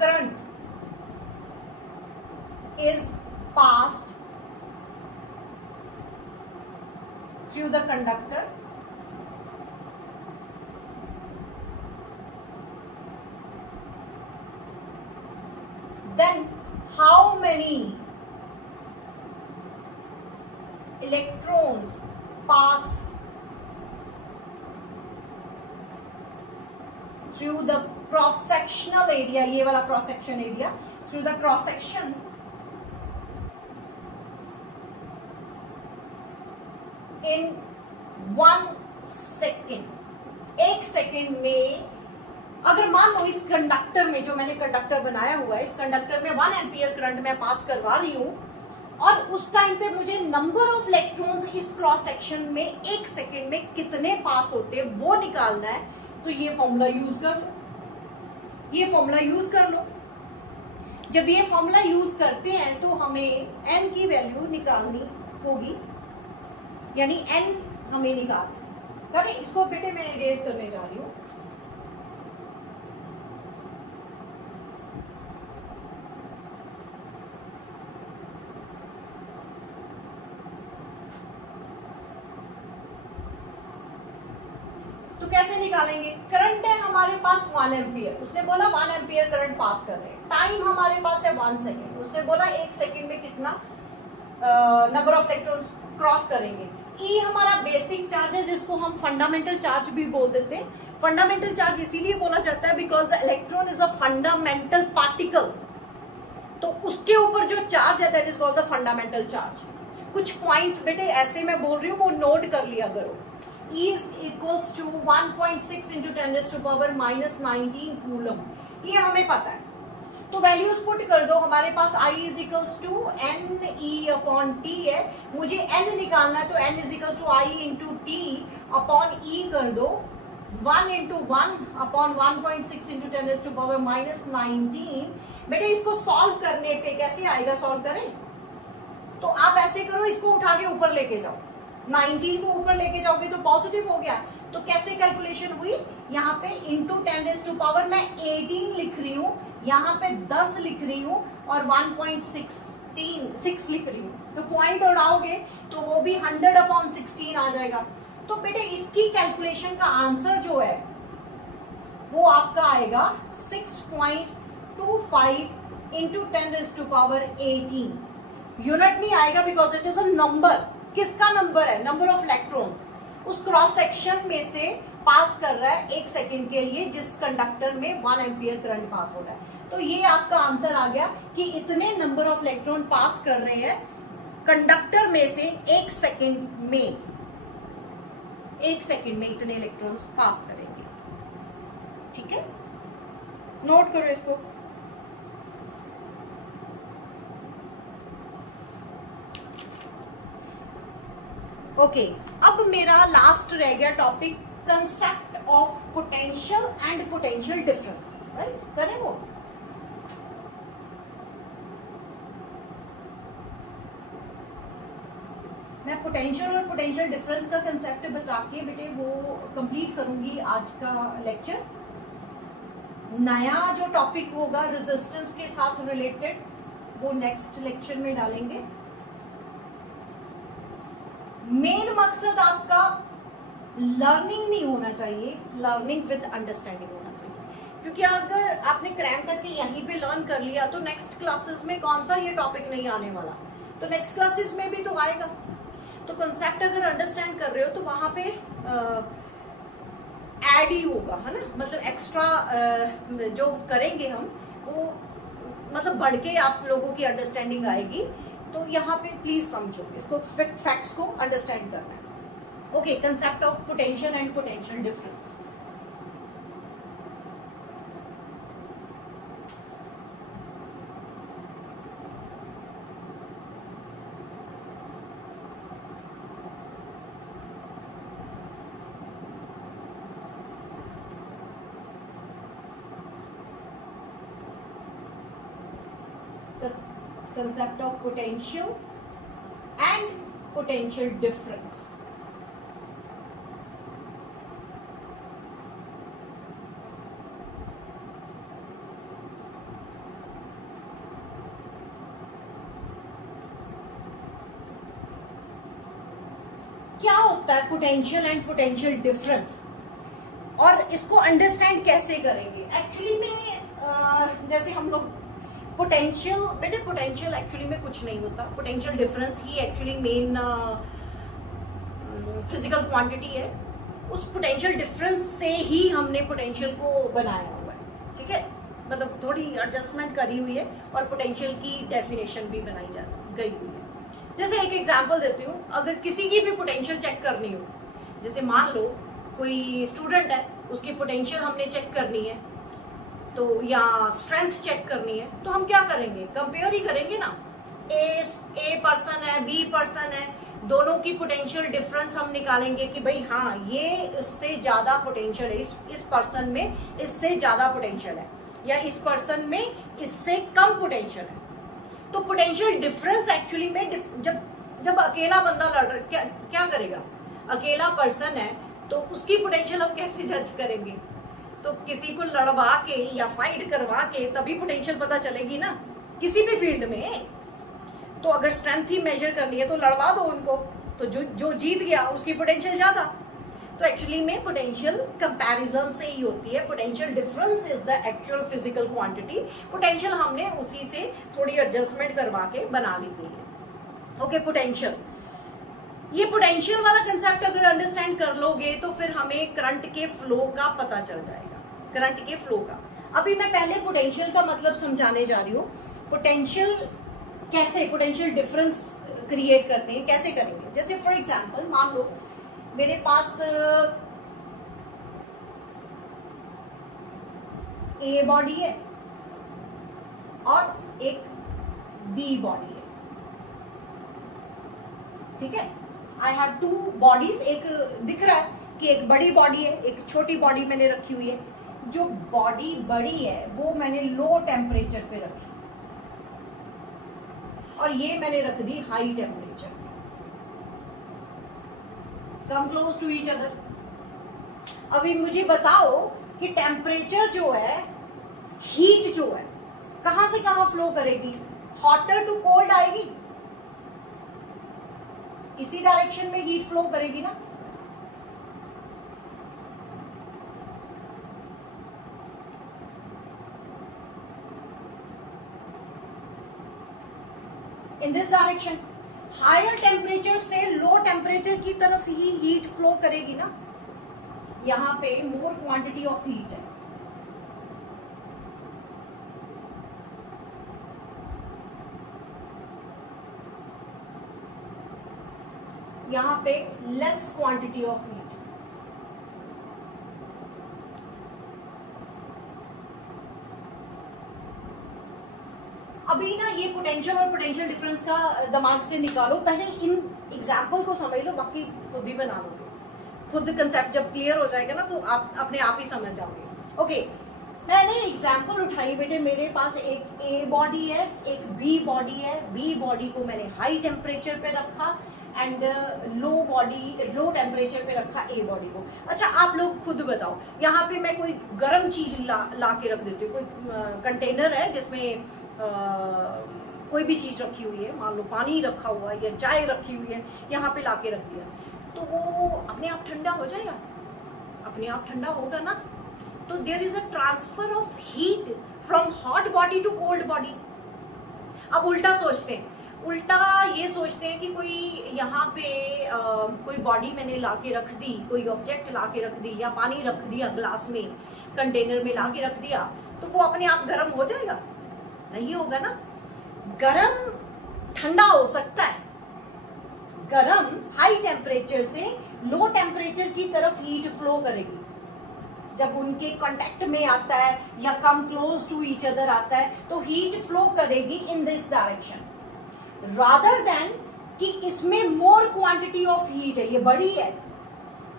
current is passed through the conductor, then how many electrons pass through the cross sectional area, ये वाला cross section area, through the cross section in 1 second. 1 second में अगर मान लो इस कंडक्टर में, जो मैंने कंडक्टर बनाया हुआ है, इस कंडक्टर में 1 एम्पियर करंट मैं पास करवा रही हूं और उस टाइम पे मुझे नंबर ऑफ इलेक्ट्रॉन्स इस क्रॉस सेक्शन में 1 सेकेंड में कितने पास होते हैं वो निकालना है, तो ये फॉर्मूला यूज कर लो, ये फॉर्मूला यूज कर लो। जब ये फॉर्मूला यूज करते हैं तो हमें n की वैल्यू निकालनी होगी, यानी n हमें निकालना करें। इसको बेटे मैं इरेज करने जा रही हूं। तो कैसे निकालेंगे? करंट है हमारे पास 1 एम्पियर, उसने बोला 1 एम्पियर करंट पास कर रहे हैं। टाइम हमारे पास है 1 सेकेंड, उसने बोला 1 सेकेंड में कितना नंबर ऑफ इलेक्ट्रॉन्स क्रॉस करेंगे। E हमारा बेसिक चार्ज है, जिसको हम फंडामेंटल चार्ज भी बोल देते हैं। फंडामेंटल चार्ज इसीलिए बोला जाता है because electron is a fundamental particle, तो उसके ऊपर जो चार्ज है that is called the fundamental charge. कुछ पॉइंट्स बेटे ऐसे मैं बोल रही हूँ वो नोट कर लिया करो। E is equals to 1.6 into 10 raised to power minus 19 coulomb, ये हमें पता है। तो वैल्यूज पुट कर दो, हमारे पास I is equals to NE upon T है, मुझे N निकालना है तो N is equals to I into T upon E कर दो, 1 into 1 upon 1.6 into 10 raise to power minus 19। बेटे इसको सॉल्व करने पे कैसे आएगा, सॉल्व करें तो आप ऐसे करो, इसको उठा के ऊपर लेके जाओ, 19 को ऊपर लेके जाओगे तो पॉजिटिव हो गया। तो कैसे कैलकुलेशन हुई, यहाँ पे इंटू 10 रेज़ टू पावर मैं 18 लिख रही हूँ, यहाँ पे 10 लिख रही हूँ और 1.6 लिख रही हूँ, तो पॉइंट उड़ाओगे तो वो भी 100 अपॉन 16 आ जाएगा। तो बेटे इसकी कैलकुलेशन का आंसर जो है वो आपका आएगा 6.25 into 10 raise to power 18। Unit नहीं आएगा because it is a number. किसका नंबर है, नंबर ऑफ इलेक्ट्रॉन्स उस क्रॉस सेक्शन में से पास कर रहा है 1 सेकेंड के लिए, जिस कंडक्टर में 1 एम्पियर करंट पास हो रहा है। तो ये आपका आंसर आ गया कि इतने नंबर ऑफ इलेक्ट्रॉन पास कर रहे हैं कंडक्टर में से 1 सेकेंड में, 1 सेकेंड में इतने इलेक्ट्रॉन्स पास करेंगे। ठीक है, नोट करो इसको। ओके, अब मेरा लास्ट रह गया topic concept of potential and potential difference, right, करें वो। मैं पोटेंशियल और पोटेंशियल डिफरेंस का कंसेप्ट बता के बेटे वो कंप्लीट करूंगी आज का लेक्चर। नया जो टॉपिक होगा रेजिस्टेंस के साथ रिलेटेड वो नेक्स्ट लेक्चर में डालेंगे। मेन मकसद आपका लर्निंग नहीं होना चाहिए, लर्निंग विद अंडरस्टैंडिंग होना चाहिए, क्योंकि अगर आपने क्रैम करके यहीं पे लर्न कर लिया तो नेक्स्ट क्लासेस में कौन सा ये टॉपिक नहीं आने वाला, तो नेक्स्ट क्लासेस में भी तो आएगा। तो कंसेप्ट अगर अंडरस्टैंड कर रहे हो तो वहां पे ऐड ही होगा, है ना, मतलब एक्स्ट्रा जो करेंगे हम वो मतलब बढ़ के आप लोगों की अंडरस्टैंडिंग आएगी। तो यहाँ पे प्लीज समझो इसको, फैक्ट्स को अंडरस्टैंड करना है। Okay, concept of potential and potential difference. Concept of potential and potential difference. क्या होता है पोटेंशियल एंड पोटेंशियल डिफरेंस और इसको अंडरस्टैंड कैसे करेंगे? एक्चुअली में जैसे हम लोग पोटेंशियल, बेटे पोटेंशियल एक्चुअली में कुछ नहीं होता, पोटेंशियल डिफरेंस ही एक्चुअली मेन फिजिकल क्वांटिटी है। उस पोटेंशियल डिफरेंस से ही हमने पोटेंशियल को बनाया हुआ है, ठीक है, मतलब थोड़ी एडजस्टमेंट करी हुई है और पोटेंशियल की डेफिनेशन भी बनाई जा गई हुई है। जैसे एक एग्जांपल देती हूँ, अगर किसी की भी पोटेंशियल चेक करनी हो, जैसे मान लो कोई स्टूडेंट है, उसकी पोटेंशियल हमने चेक करनी है तो या स्ट्रेंथ चेक करनी है, तो हम क्या करेंगे? कंपेयर ही करेंगे ना। ए पर्सन है, बी पर्सन है, दोनों की पोटेंशियल डिफरेंस हम निकालेंगे कि भाई हाँ ये इससे ज्यादा पोटेंशियल है, इस पर्सन में इससे ज्यादा पोटेंशियल है, या इस पर्सन में इससे कम पोटेंशियल है। तो पोटेंशियल डिफरेंस एक्चुअली में जब अकेला बंदा लड़ रहा, क्या करेगा? अकेला पर्सन है तो उसकी पोटेंशियल हम कैसे जज करेंगे? तो किसी को लड़वा के या फाइट करवा के तभी पोटेंशियल पता चलेगी ना, किसी भी फील्ड में। तो अगर स्ट्रेंथ ही मेजर करनी है तो लड़वा दो उनको, तो जो जीत गया उसकी पोटेंशियल ज्यादा। तो एक्चुअली में पोटेंशियल कंपैरिजन से ही होती है। Potential difference is the actual physical quantity. Potential हमने उसी से थोड़ी एडजस्टमेंट करवा के बना ली गई है। ओके, पोटेंशियल, ये पोटेंशियल वाला कंसेप्ट अगर अंडरस्टैंड कर लोगे तो फिर हमें करंट के फ्लो का पता चल जाएगा, करंट के फ्लो का। अभी मैं पहले पोटेंशियल का मतलब समझाने जा रही हूँ। पोटेंशियल कैसे, पोटेंशियल डिफरेंस क्रिएट करते हैं, कैसे करेंगे? जैसे फॉर एग्जांपल मान लो मेरे पास ए बॉडी है और एक बी बॉडी है, ठीक है। आई हैव टू बॉडीज, एक दिख रहा है कि एक बड़ी बॉडी है, एक छोटी बॉडी मैंने रखी हुई है। जो बॉडी बड़ी है वो मैंने लो टेम्परेचर पे रखी और ये मैंने रख दी हाई टेम्परेचर पे। Come close to each other. अभी मुझे बताओ कि टेम्परेचर जो है, हीट जो है, कहां से कहां फ्लो करेगी? हॉटर टू कोल्ड आएगी, इसी डायरेक्शन में हीट फ्लो करेगी ना। In this direction. Higher temperature से लो टेम्परेचर की तरफ ही हीट फ्लो करेगी ना। यहां पे मोर क्वांटिटी ऑफ हीट है, यहां पे लेस क्वांटिटी ऑफ हीट। अभी ना ये पोटेंशियल और पोटेंशियल डिफरेंस का दिमाग से निकालो, पहले इन एग्जाम्पल को समझ लो, बाकी खुद ही बना लोगे। खुद कंसेप्ट जब क्लियर हो जाएगा ना तो आप अपने आप ही समझ जाओगे। ओके, मैंने एग्जाम्पल उठाई बेटे, मेरे पास एक ए बॉडी है, एक बी बॉडी है। बी बॉडी को मैंने हाई टेम्परेचर पे रखा एंड लो टेम्परेचर पे रखा ए बॉडी को। अच्छा, आप लोग खुद बताओ, यहाँ पे मैं कोई गर्म चीज ला के रख देती हूँ, कोई कंटेनर है जिसमें कोई भी चीज रखी हुई है, मान लो पानी रखा हुआ है या चाय रखी हुई है, यहाँ पे लाके रख दिया, तो वो अपने आप ठंडा हो जाएगा? अपने आप ठंडा होगा ना। तो there is a transfer of heat from hot body to cold body. अब उल्टा सोचते हैं, उल्टा ये सोचते हैं कि कोई यहाँ पे कोई बॉडी मैंने लाके रख दी, कोई ऑब्जेक्ट लाके रख दी, या पानी रख दिया ग्लास में, कंटेनर में लाके रख दिया, तो वो अपने आप गर्म हो जाएगा? नहीं होगा ना। गर्म ठंडा हो सकता है, गर्म हाई टेम्परेचर से लो टेम्परेचर की तरफ हीट फ्लो करेगी। जब उनके कांटेक्ट में आता है या come close to each other आता है तो हीट फ्लो करेगी in this direction, rather than कि इसमें मोर क्वांटिटी ऑफ हीट है, ये बड़ी है,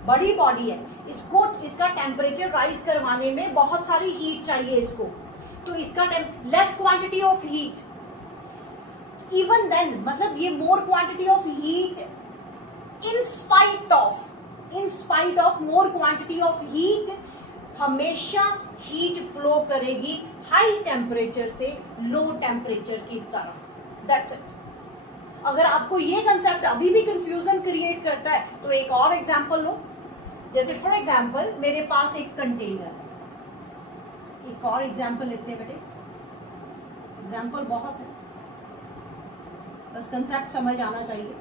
बड़ी बॉडी है, इसको इसका टेम्परेचर राइज करवाने में बहुत सारी हीट चाहिए इसको, तो इसका less quantity of heat, even then मतलब ये more quantity of heat in spite of more quantity of heat, हमेशा हीट फ्लो करेगी हाई टेम्परेचर से लो टेम्परेचर की तरफ। That's it. अगर आपको ये कंसेप्ट अभी भी कंफ्यूजन क्रिएट करता है तो एक और एग्जांपल लो, जैसे फॉर एग्जांपल मेरे पास एक कंटेनर, एक और एग्जांपल लेते हैं बेटे, एग्जांपल बहुत है, बस कंसेप्ट समझ आना चाहिए।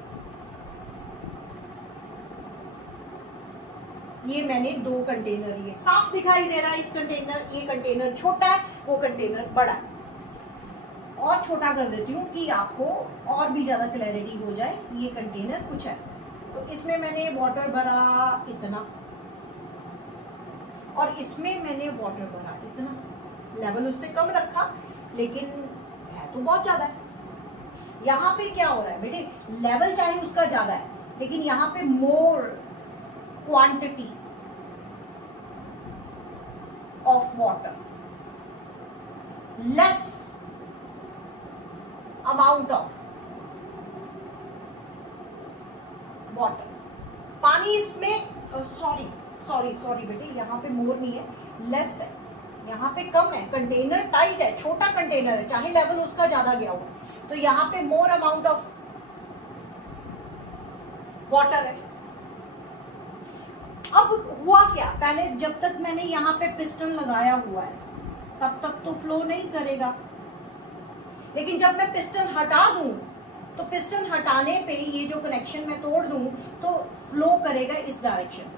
ये मैंने दो कंटेनर, ये साफ दिखाई दे रहा है इस कंटेनर, ये कंटेनर छोटा है, वो कंटेनर बड़ा है, और छोटा कर देती हूँ कि आपको और भी ज्यादा क्लैरिटी हो जाए। ये कंटेनर कुछ ऐसा, तो इसमें मैंने वाटर भरा इतना, और इसमें मैंने वाटर भरा इतना, लेवल उससे कम रखा लेकिन है तो बहुत ज्यादा है। यहाँ पे क्या हो रहा है बेटे, लेवल चाहे उसका ज्यादा है लेकिन यहाँ पे मोर quantity of water, less amount of water, पानी इसमें सॉरी बेटे, यहाँ पे मोर नहीं है, लेस है, यहाँ पे कम है, कंटेनर टाइट है, छोटा कंटेनर है, चाहे लेवल उसका ज्यादा गया हुआ, तो यहाँ पे मोर अमाउंट ऑफ वाटर है। अब हुआ क्या, पहले जब तक मैंने यहाँ पे पिस्टन लगाया हुआ है तब तक तो फ्लो नहीं करेगा, लेकिन जब मैं पिस्टन हटा दूं तो पिस्टन हटाने पे ये जो कनेक्शन मैं तोड़ दूं तो फ्लो करेगा इस direction,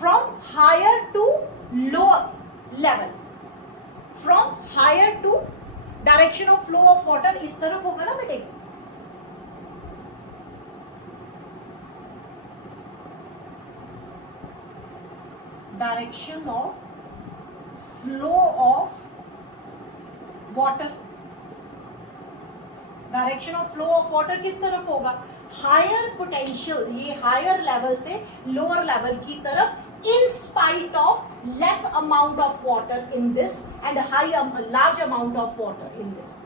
from higher to lower level, from higher to direction of flow of water इस तरफ होगा ना बेटे। Direction of flow of water, direction of flow of water किस तरफ होगा, हायर पोटेंशियल, ये हायर लेवल से लोअर लेवल की तरफ, in spite of less amount of water in this and high large amount of water in this.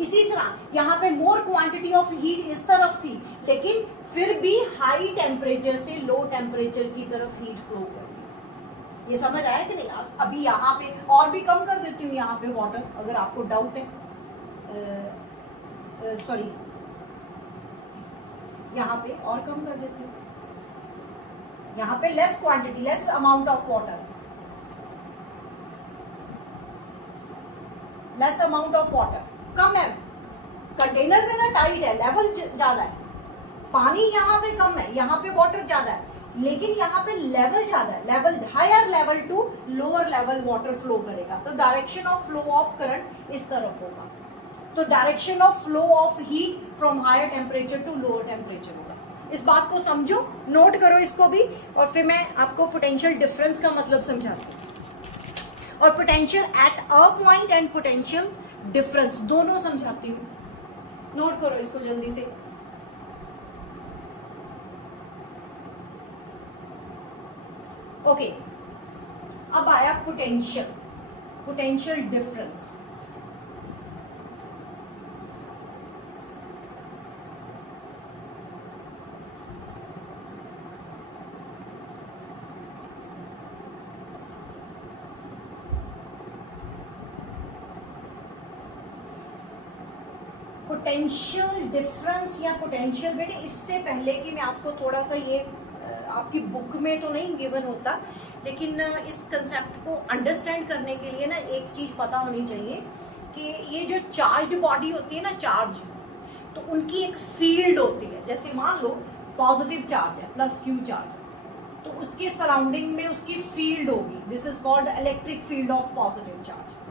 इसी तरह यहाँ पे मोर क्वांटिटी ऑफ हीट इस तरफ थी लेकिन फिर भी हाई टेम्परेचर से लो टेम्परेचर की तरफ हीट फ्लो कर, ये समझ आया कि नहीं। अभी यहाँ पे और भी कम कर देती हूँ यहाँ पे वाटर, अगर आपको डाउट है, सॉरी यहाँ पे और कम कर देती हूँ, यहाँ पे less quantity, less amount of water, less amount of water, कम है, कंटेनर में ना टाइट है, लेवल ज्यादा है, पानी यहाँ पे कम है, यहाँ पे वाटर ज्यादा है, लेकिन यहाँ पे लेवल ज्यादा है, level higher level to lower level water flow करेगा, तो direction of flow of current इस तरफ होगा, तो direction of flow of heat from higher temperature to lower temperature होगा। इस बात को समझो, नोट करो इसको भी, और फिर मैं आपको पोटेंशियल डिफरेंस का मतलब समझाती हूँ, और potential at a point and potential difference दोनों समझाती हूँ। नोट करो इसको जल्दी से। ओके, अब आया potential, potential difference. Potential difference या पोटेंशियल, बेटे इससे पहले कि मैं आपको थोड़ा सा ये आपकी बुक में तो नहीं गिवन होता, लेकिन इस कंसेप्ट को अंडरस्टैंड करने के लिए ना एक चीज पता होनी चाहिए कि ये जो चार्ज बॉडी होती है ना, चार्ज, तो उनकी एक फील्ड होती है। जैसे मान लो पॉजिटिव चार्ज है प्लस क्यू चार्ज, तो उसके सराउंडिंग में उसकी फील्ड होगी, this is called electric field of positive charge.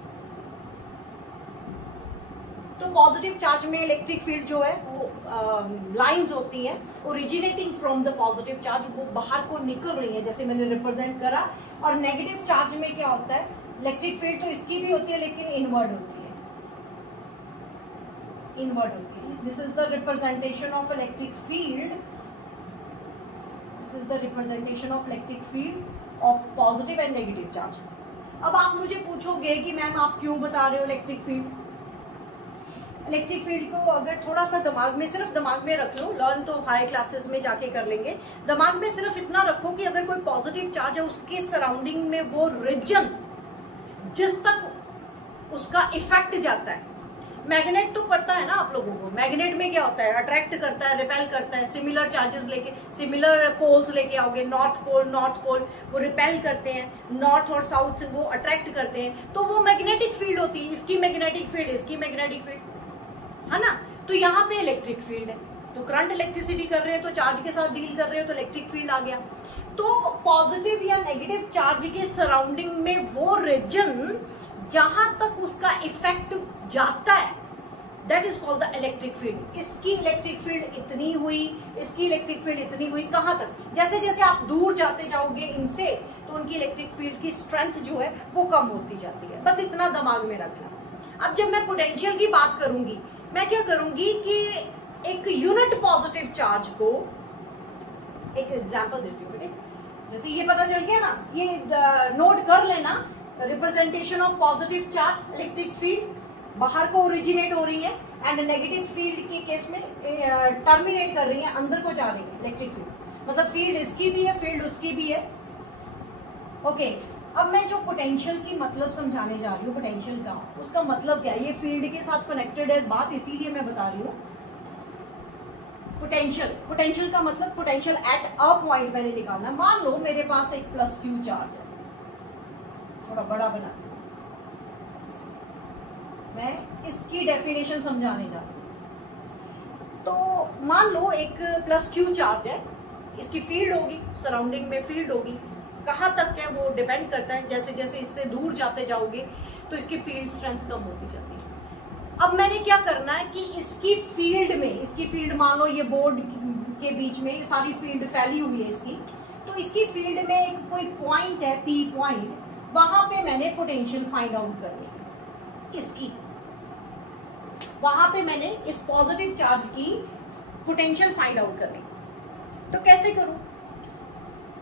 तो पॉजिटिव चार्ज में इलेक्ट्रिक फील्ड जो है वो लाइंस होती हैं originating from the positive charge, वो बाहर को निकल रही है जैसे मैंने रिप्रेजेंट करा। और नेगेटिव चार्ज में क्या होता है, इलेक्ट्रिक फील्ड तो इसकी भी होती है लेकिन इनवर्ड होती है, इनवर्ड होती है। This is the representation of electric field, this is the representation of electric field of positive and negative charge. अब आप मुझे पूछोगे कि मैम आप क्यों बता रहे हो इलेक्ट्रिक फील्ड? इलेक्ट्रिक फील्ड को अगर थोड़ा सा दिमाग में, सिर्फ दिमाग में रख लो, लर्न तो हाई क्लासेस में जाके कर लेंगे, दिमाग में सिर्फ इतना रखो कि अगर कोई पॉजिटिव चार्ज है उसके सराउंडिंग में वो रीजन जिस तक उसका इफेक्ट जाता है, मैग्नेट तो पड़ता है ना आप लोगों को, मैग्नेट में क्या होता है, अट्रैक्ट करता है, रिपेल करता है। सिमिलर चार्जेस लेके, सिमिलर पोल्स लेके आओगे, नॉर्थ पोल वो रिपेल करते हैं, नॉर्थ और साउथ वो अट्रैक्ट करते हैं, तो वो मैग्नेटिक फील्ड होती है। इसकी मैग्नेटिक फील्ड, इसकी मैग्नेटिक फील्ड, है ना। तो यहाँ पे इलेक्ट्रिक फील्ड है, तो करंट इलेक्ट्रिसिटी कर रहे हैं तो चार्ज के साथ डील कर रहे हो तो इलेक्ट्रिक फील्ड आ गया। तो पॉजिटिव या नेगेटिव चार्ज के सराउंडिंग में वो रीजन जहां तक उसका इफेक्ट जाता है, that is called the electric field. इसकी इलेक्ट्रिक फील्ड इतनी हुई, इसकी इलेक्ट्रिक फील्ड इतनी हुई, कहां तक? जैसे जैसे आप दूर जाते जाओगे इनसे तो उनकी इलेक्ट्रिक फील्ड की स्ट्रेंथ जो है वो कम होती जाती है। बस इतना दिमाग में रखना। अब जब मैं पोटेंशियल की बात करूंगी, मैं क्या करूंगी कि एक यूनिट पॉजिटिव चार्ज को, एक एग्जांपल देती हूँ बेटे, जैसे ये पता चल गया ना, ये नोट कर लेना, representation of positive charge, electric field बाहर को ओरिजिनेट हो रही है एंड नेगेटिव फील्ड के केस में टर्मिनेट कर रही है, अंदर को जा रही है इलेक्ट्रिक फील्ड, मतलब फील्ड इसकी भी है, फील्ड उसकी भी है। ओके, अब मैं जो पोटेंशियल की मतलब समझाने जा रही हूँ, पोटेंशियल का उसका मतलब क्या है, ये फील्ड के साथ कनेक्टेड है बात, इसीलिए मैं बता रही हूँ। पोटेंशियल का मतलब पोटेंशियल एट अ पॉइंट मैंने निकालना। मान लो मेरे पास एक प्लस क्यू चार्ज है, थोड़ा बड़ा बना, मैं इसकी डेफिनेशन समझाने जा रही हूँ। तो मान लो एक प्लस क्यू चार्ज है, इसकी फील्ड होगी, सराउंडिंग में फील्ड होगी, कहां तक है वो डिपेंड करता है, जैसे जैसे इससे दूर जाते जाओगे तो इसकी फील्ड स्ट्रेंथ कम होती जाती है। अब मैंने क्या करना है कि इसकी फील्ड में, इसकी फील्ड मान लो ये बोर्ड के बीच में सारी फील्ड फैली हुई है इसकी, तो इसकी फील्ड में एक कोई पॉइंट है, पी पॉइंट, वहां पे मैंने पोटेंशियल फाइंड आउट करनी है इसकी, वहां पे मैंने इस पॉजिटिव चार्ज की पोटेंशियल फाइंड आउट करनी। तो कैसे करूं,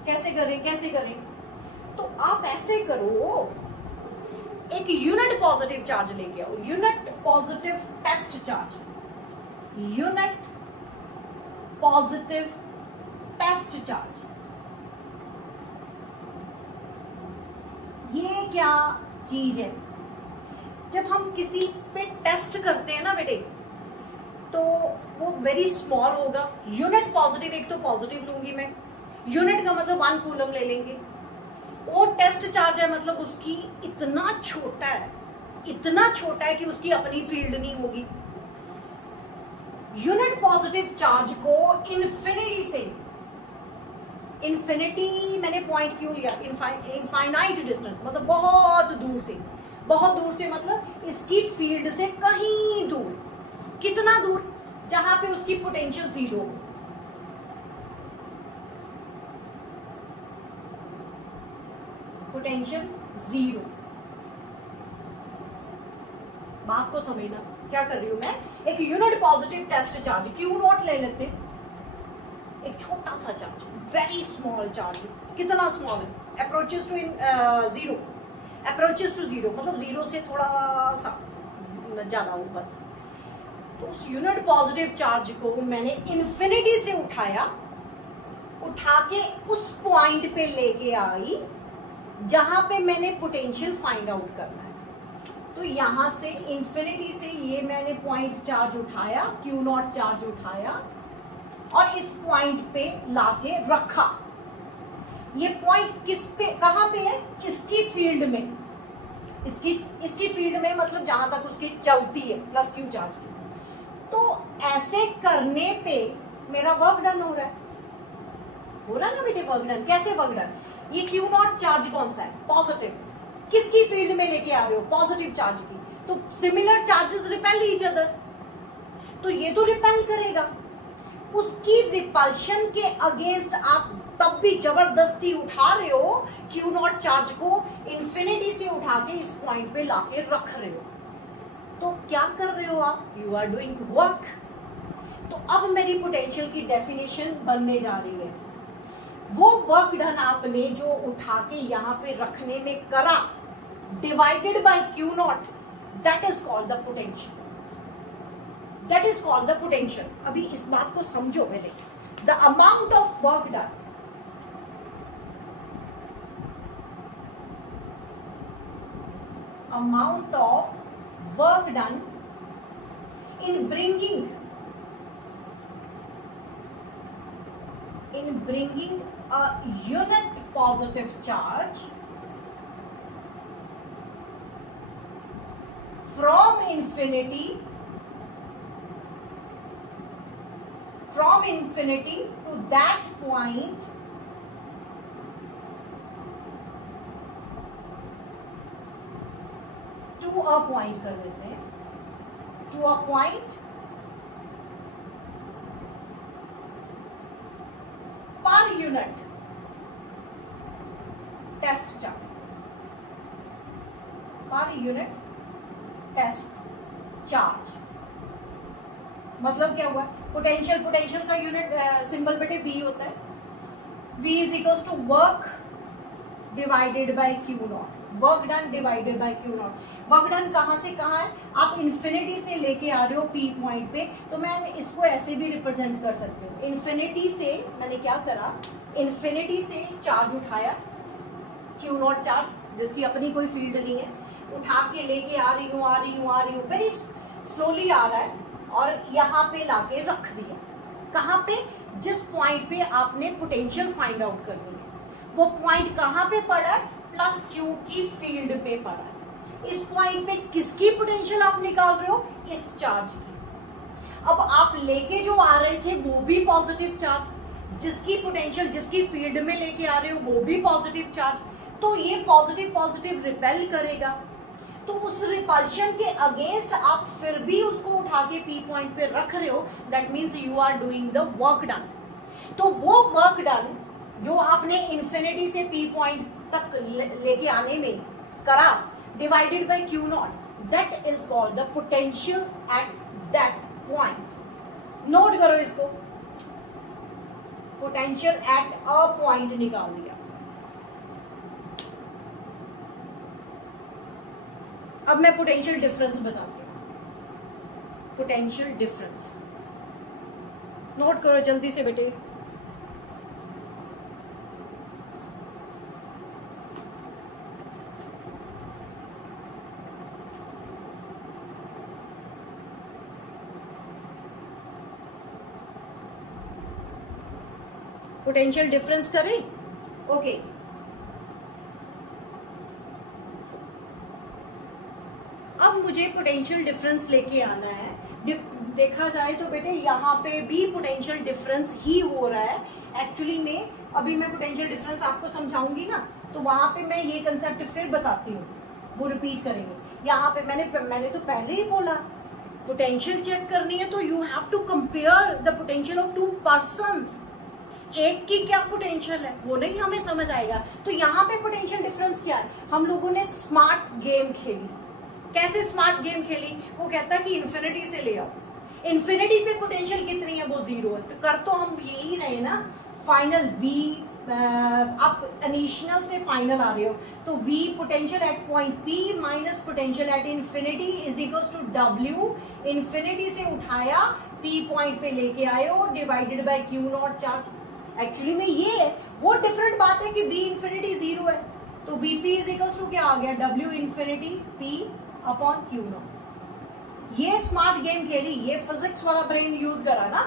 कैसे करें? तो आप ऐसे करो, एक यूनिट पॉजिटिव चार्ज लेके आओ, unit positive test charge, unit positive test charge. ये क्या चीज है? जब हम किसी पे टेस्ट करते हैं ना बेटे, तो वो वेरी स्मॉल होगा। यूनिट पॉजिटिव, एक तो पॉजिटिव लूंगी मैं, यूनिट का मतलब 1 कूलम ले लेंगे, वो टेस्ट चार्ज है मतलब उसकी इतना छोटा है, इतना छोटा है कि उसकी अपनी फील्ड नहीं होगी। यूनिट पॉजिटिव चार्ज को इन्फिनिटी से, इन्फिनिटी मैंने पॉइंट क्यों लिया, इनफाइनाइट डिस्टेंस मतलब बहुत दूर से, बहुत दूर से मतलब इसकी फील्ड से कहीं दूर, कितना दूर, जहां पे उसकी पोटेंशियल 0 हो, पोटेंशियल 0। बात को समझना, क्या कर रही हूं मैं, एक unit positive test charge q not ले लेते, एक छोटा सा चार्ज, वेरी स्मॉल चार्ज, कितना स्मॉल है, अप्रोचेस टू 0, अप्रोचेस टू 0 मतलब 0 से थोड़ा सा ज्यादा हो बस। तो उस यूनिट पॉजिटिव चार्ज को मैंने इन्फिनिटी से उठाया, उठा के उस पॉइंट पे लेके आई जहां पे मैंने पोटेंशियल फाइंड आउट करना है। तो यहां से इन्फिनिटी से ये मैंने पॉइंट चार्ज उठाया, क्यू नॉट चार्ज उठाया और इस पॉइंट पे लाके रखा। ये पॉइंट किस पे, कहां पे है, इसकी फील्ड में, इसकी फील्ड में मतलब जहां तक उसकी चलती है प्लस क्यू चार्ज की। तो ऐसे करने पे मेरा वर्क डन हो रहा है, हो रहा है ना बेटे वर्क डन। कैसे वर्क डन? ये क्यू नॉट चार्ज कौन सा है, पॉजिटिव, किसकी फील्ड में लेके आ रहे हो, पॉजिटिव चार्ज की। तो similar charges repel each other, तो ये तो रिपेल करेगा, उसकी रिपल्शन के अगेंस्ट आप तब भी जबरदस्ती उठा रहे हो क्यू नॉट चार्ज को, इन्फिनिटी से उठा के इस पॉइंट पे लाके रख रहे हो। तो क्या कर रहे हो आप, यू आर डूइंग वर्क। तो अब मेरी पोटेंशियल की डेफिनेशन बनने जा रही है, वो वर्क डन आपने जो उठा के यहां पे रखने में करा divided by q not, that is called the potential, that is called the potential. अभी इस बात को समझो पहले, the amount of work done, amount of work done in bringing a unit positive charge from infinity to that point to a point कर देते हैं, to a point per unit test charge, per unit test charge। मतलब क्या हुआ, potential का unit symbol बेटे V होता है, V is equals to work divided by q not, work done divided by q not. Work done कहां से कहां है, आप इन्फिनिटी से लेके आ रहे हो पी पॉइंट पे, तो मैं इसको ऐसे भी रिप्रेजेंट कर सकती हूँ। इन्फिनिटी से मैंने क्या करा, इन्फिनिटी से चार्ज उठाया, क्यू नॉट चार्ज जिसकी अपनी कोई फील्ड नहीं है, उठा के लेके आ रही हूँ, वेरी स्लोली आ रहा है, और यहाँ पे लाके रख दिया। कहाँ पे, जिस पॉइंट पे आपने पोटेंशियल फाइंड आउट करनी है, वो पॉइंट कहाँ पे पड़ा है, प्लस क्यू की फील्ड पे पड़ा है। इस पॉइंट पे किसकी पोटेंशियल आप निकाल रहे हो, इस चार्ज की। अब आप लेके जो आ रहे थे वो भी पॉजिटिव चार्ज, जिसकी पोटेंशियल जिसकी फील्ड में लेके आ रहे हो वो भी पॉजिटिव चार्ज, तो ये पॉजिटिव रिपेल करेगा। तो उस रिपल्शन के अगेंस्ट आप फिर भी उसको उठा के पी पॉइंट पे रख रहे हो, that means you are doing the work done. तो वो वर्क डन जो आपने इन्फिनिटी से पी पॉइंट तक लेके आने में करा divided by q not, that is called the potential at that point. Note करो इसको, पोटेंशियल एट अ पॉइंट निकाल दिया। अब मैं पोटेंशियल डिफरेंस बताती हूं, पोटेंशियल डिफरेंस नोट करो जल्दी से बेटे। पोटेंशियल डिफरेंस करें, ओके। अब मुझे पोटेंशियल डिफरेंस लेके आना है। देखा जाए तो बेटे यहाँ पे भी पोटेंशियल डिफरेंस ही हो रहा है एक्चुअली में। अभी मैं पोटेंशियल डिफरेंस आपको समझाऊंगी ना, तो वहां पे मैं ये कंसेप्ट फिर बताती हूँ, वो रिपीट करेंगे। यहाँ पे मैंने तो पहले ही बोला, पोटेंशियल चेक करनी है तो you have to compare the potential of two persons. एक की क्या पोटेंशियल है वो नहीं हमें समझ आएगा। तो यहाँ पे पोटेंशियल डिफरेंस क्या है, हम लोगों ने स्मार्ट गेम खेली। कैसे स्मार्ट गेम खेली, वो कहता है कि इन्फिनिटी से ले आओ, इन्फिनिटी पे पोटेंशियल कितनी है, वो 0 है। तो कर तो हम यही रहे ना, फाइनल V, आप इनिशियल से फाइनल आ रहे हो, तो V potential at point P minus potential at infinity is equals to W। Infinity से उठाया P पॉइंट पे लेके आए हो divided by Q not charge. Actually में ये है, वो डिफरेंट बात है कि V इन्फिनिटी 0 है, तो VP इज इक्वल्स टू क्या आ गया, W infinity P upon Q not. ये स्मार्ट गेम खेली, ये फिजिक्स वाला ब्रेन यूज करा ना,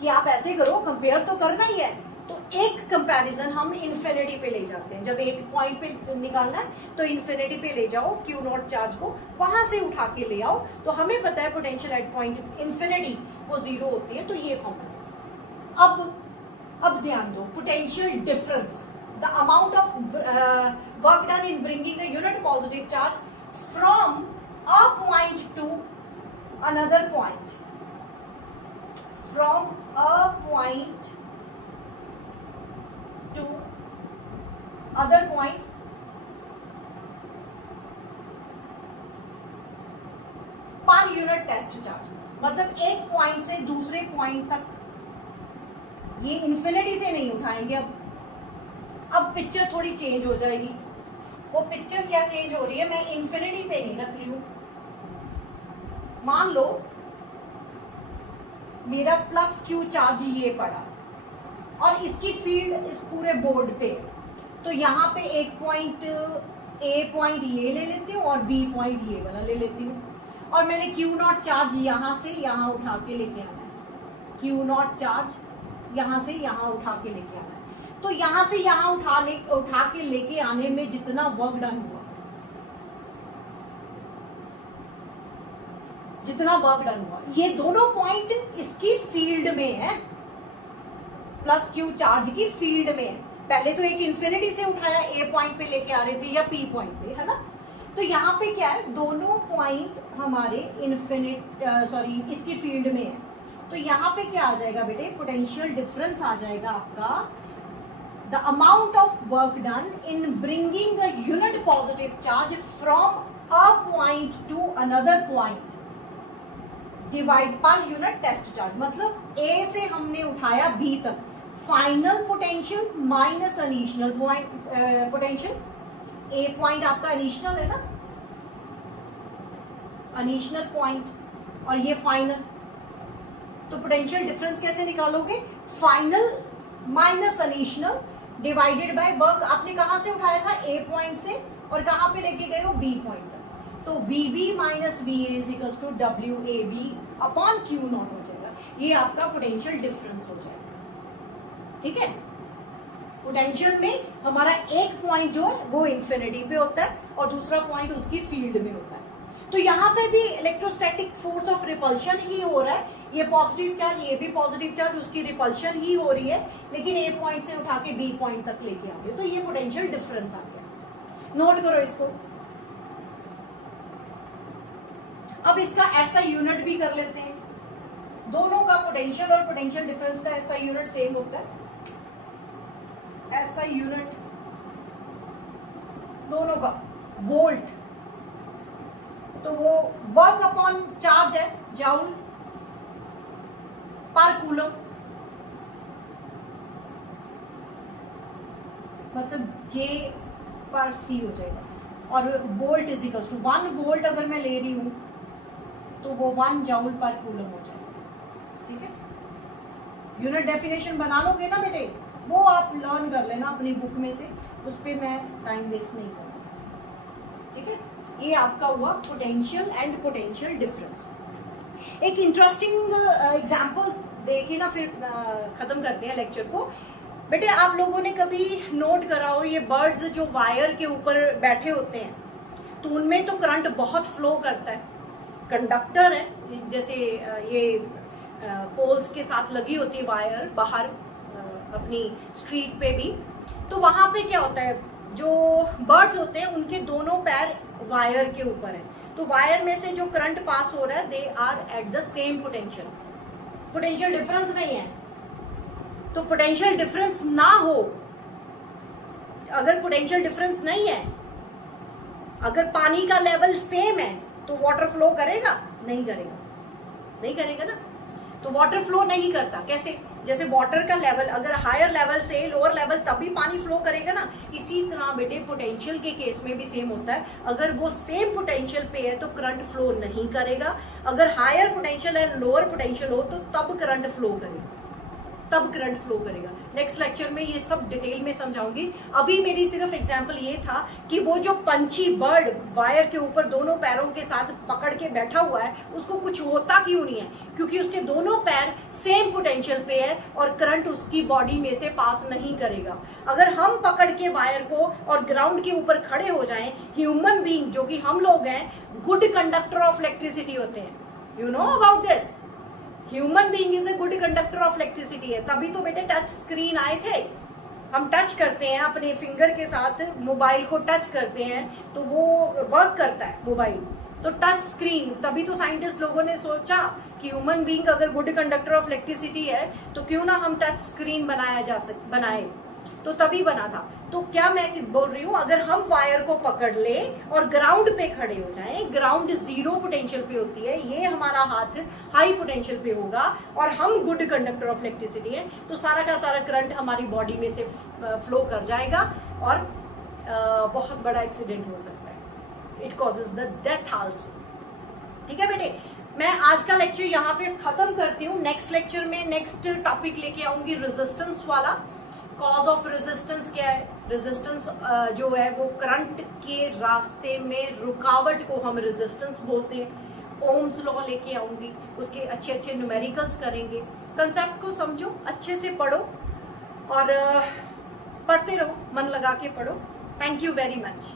कि आप ऐसे करो, कंपेयर तो करना ही है, तो एक कंपैरिजन हम इन्फिनिटी पे ले जाते हैं। जब एक पॉइंट पे निकालना है तो इन्फिनिटी पे ले जाओ क्यू नॉट चार्ज को, वहां से उठा के ले आओ, तो हमें पता है पोटेंशियल एट पॉइंट इन्फिनिटी वो 0 होती है। तो ये फॉर्मूला। अब ध्यान दो, potential difference, the amount of work done in bringing a unit positive charge from a point to another point, from a point to other point पर यूनिट टेस्ट चार्ज। मतलब एक पॉइंट से दूसरे पॉइंट तक, ये इन्फिनिटी से नहीं उठाएंगे। अब पिक्चर थोड़ी चेंज हो जाएगी। वो पिक्चर क्या चेंज हो रही है, मैं इन्फिनिटी पे नहीं रख रही हूं। मान लो मेरा प्लस क्यू चार्ज ये पड़ा और इसकी फील्ड इस पूरे बोर्ड पे, तो यहाँ पे एक पॉइंट ए पॉइंट ये ले लेती हूँ और बी पॉइंट ये वाला ले लेती हूँ, और मैंने क्यू नॉट चार्ज यहाँ से यहाँ उठा के लेके आना है। क्यू नॉट चार्ज यहाँ से यहाँ उठा के लेके आना है। तो यहाँ से यहाँ उठा के लेके आने में जितना वर्क डन हुआ, ये दोनों पॉइंट इसकी फील्ड में है, प्लस क्यू चार्ज की फील्ड में है। पहले तो एक इन्फिनिटी से उठाया, ए पॉइंट पे लेके आ रहे थे या पी पॉइंट पे, है ना। तो यहाँ पे क्या है, दोनों पॉइंट हमारे इसकी फील्ड में है। तो यहाँ पे क्या आ जाएगा बेटे, पोटेंशियल डिफरेंस आ जाएगा आपका, the amount of work done in bringing a unit positive charge from a point to another point divide per unit test charge. मतलब ए से हमने उठाया बी तक, final potential minus initial potential. A point आपका initial है ना, initial point, और ये फाइनल। तो पोटेंशियल डिफरेंस कैसे निकालोगे, final minus initial divided by work आपने कहां से उठाया था, ए पॉइंट से, और कहां पे लेके गए हो, बी पॉइंट तक। तो VB minus VA is equals to WAB upon Q not हो जाएगा। ये आपका पोटेंशियल डिफरेंस हो जाएगा। ठीक है, पोटेंशियल में हमारा एक पॉइंट जो है वो इन्फिनिटी पे होता है और दूसरा पॉइंट उसकी फील्ड में होता है। तो यहाँ पे भी इलेक्ट्रोस्टैटिक फोर्स ऑफ रिपल्शन ही हो रहा है। ये पॉजिटिव चार्ज, ये भी पॉजिटिव चार्ज, उसकी रिपल्शन ही हो रही है, लेकिन ए पॉइंट से उठा के बी पॉइंट तक लेके आ गए। तो ये पोटेंशियल डिफरेंस आ गया। नोट करो इसको। अब इसका SI यूनिट भी कर लेते हैं। दोनों का पोटेंशियल और पोटेंशियल डिफरेंस का SI यूनिट सेम होता है। SI यूनिट दोनों का वोल्ट, तो वो वर्क अपॉन चार्ज है, जाउल पर कूलम, मतलब J पर C हो जाएगा। और volt is equal to 1 volt अगर मैं ले रही हूं तो वो 1 जूल पर कूलम हो जाएगा। ठीक है, यूनिट डेफिनेशन बना लोगे ना बेटे, वो आप लर्न कर लेना अपनी बुक में से, उस पर मैं टाइम वेस्ट नहीं करना चाहती। ठीक है, ये आपका हुआ पोटेंशियल एंड पोटेंशियल डिफरेंस। एक इंटरेस्टिंग एग्जांपल देके ना फिर खत्म करते हैं लेक्चर को। बेटे आप लोगों ने कभी नोट करा हो, ये बर्ड्स जो वायर के ऊपर बैठे होते हैं तो उनमें तो करंट बहुत फ्लो करता है। कंडक्टर है, जैसे ये पोल्स के साथ लगी होती है वायर बाहर अपनी स्ट्रीट पे भी, तो वहां पे क्या होता है, जो बर्ड्स होते हैं उनके दोनों पैर वायर के ऊपर है, तो वायर में से जो करंट पास हो रहा है they are at the same potential. Potential difference नहीं है, तो पोटेंशियल डिफरेंस ना हो, अगर पोटेंशियल डिफरेंस नहीं है, अगर पानी का लेवल सेम है तो वाटर फ्लो करेगा? नहीं करेगा, नहीं करेगा ना। तो वाटर फ्लो नहीं करता कैसे, जैसे वाटर का लेवल अगर हायर लेवल से लोअर लेवल तभी पानी फ्लो करेगा ना, इसी तरह बेटे पोटेंशियल के केस में भी सेम होता है। अगर वो सेम पोटेंशियल पे है तो करंट फ्लो नहीं करेगा, अगर हायर पोटेंशियल है लोअर पोटेंशियल हो तो तब करंट फ्लो करेगा। तब करंट फ्लो करेगा। नेक्स्ट लेक्चर में ये सब डिटेल में समझाऊंगी। अभी मेरी सिर्फ एग्जांपल ये था कि वो जो पंछी बर्ड वायर के ऊपर दोनों पैरों के साथ पकड़ के बैठा हुआ है, उसको कुछ होता क्यों नहीं है? क्योंकि उसके दोनों पैर सेम पोटेंशियल पे है और करंट उसकी बॉडी में से पास नहीं करेगा। अगर हम पकड़ के वायर को और ग्राउंड के ऊपर खड़े हो जाएं, ह्यूमन बीइंग जो कि हम लोग हैं, गुड कंडक्टर ऑफ इलेक्ट्रिसिटी होते हैं। You know about this? Human being is a good conductor of electricity है। तभी तो बेटे टच स्क्रीन आए थे। हम टच करते हैं अपने फिंगर के साथ, मोबाइल को टच करते हैं तो वो वर्क करता है मोबाइल। तो टच स्क्रीन, तभी तो साइंटिस्ट लोगों ने सोचा कि ह्यूमन बीइंग अगर गुड कंडक्टर ऑफ इलेक्ट्रिसिटी है तो क्यों ना हम टच स्क्रीन बनाए, तो तभी बना था। तो क्या मैं बोल रही हूँ, अगर हम वायर को पकड़ ले और ग्राउंड पे खड़े हो जाएं, ग्राउंड जीरो पोटेंशियल पे होती है, ये हमारा हाथ हाई पोटेंशियल पे होगा और हम गुड कंडक्टर ऑफ इलेक्ट्रिसिटी है, तो सारा का सारा करंट हमारी बॉडी में से फ्लो कर जाएगा और बहुत बड़ा एक्सीडेंट हो सकता है। It causes the death also. ठीक है बेटे, मैं आज का लेक्चर यहाँ पे खत्म करती हूँ। नेक्स्ट लेक्चर में नेक्स्ट टॉपिक लेके आऊंगी रेजिस्टेंस वाला। कॉज ऑफ रेजिस्टेंस क्या है? रेजिस्टेंस जो है वो करंट के रास्ते में रुकावट को हम रेजिस्टेंस बोलते हैं। ओम्स लॉ लेके आऊंगी, उसके अच्छे अच्छे न्यूमेरिकल्स करेंगे। कंसेप्ट को समझो, अच्छे से पढ़ो और पढ़ते रहो, मन लगा के पढ़ो। Thank you very much.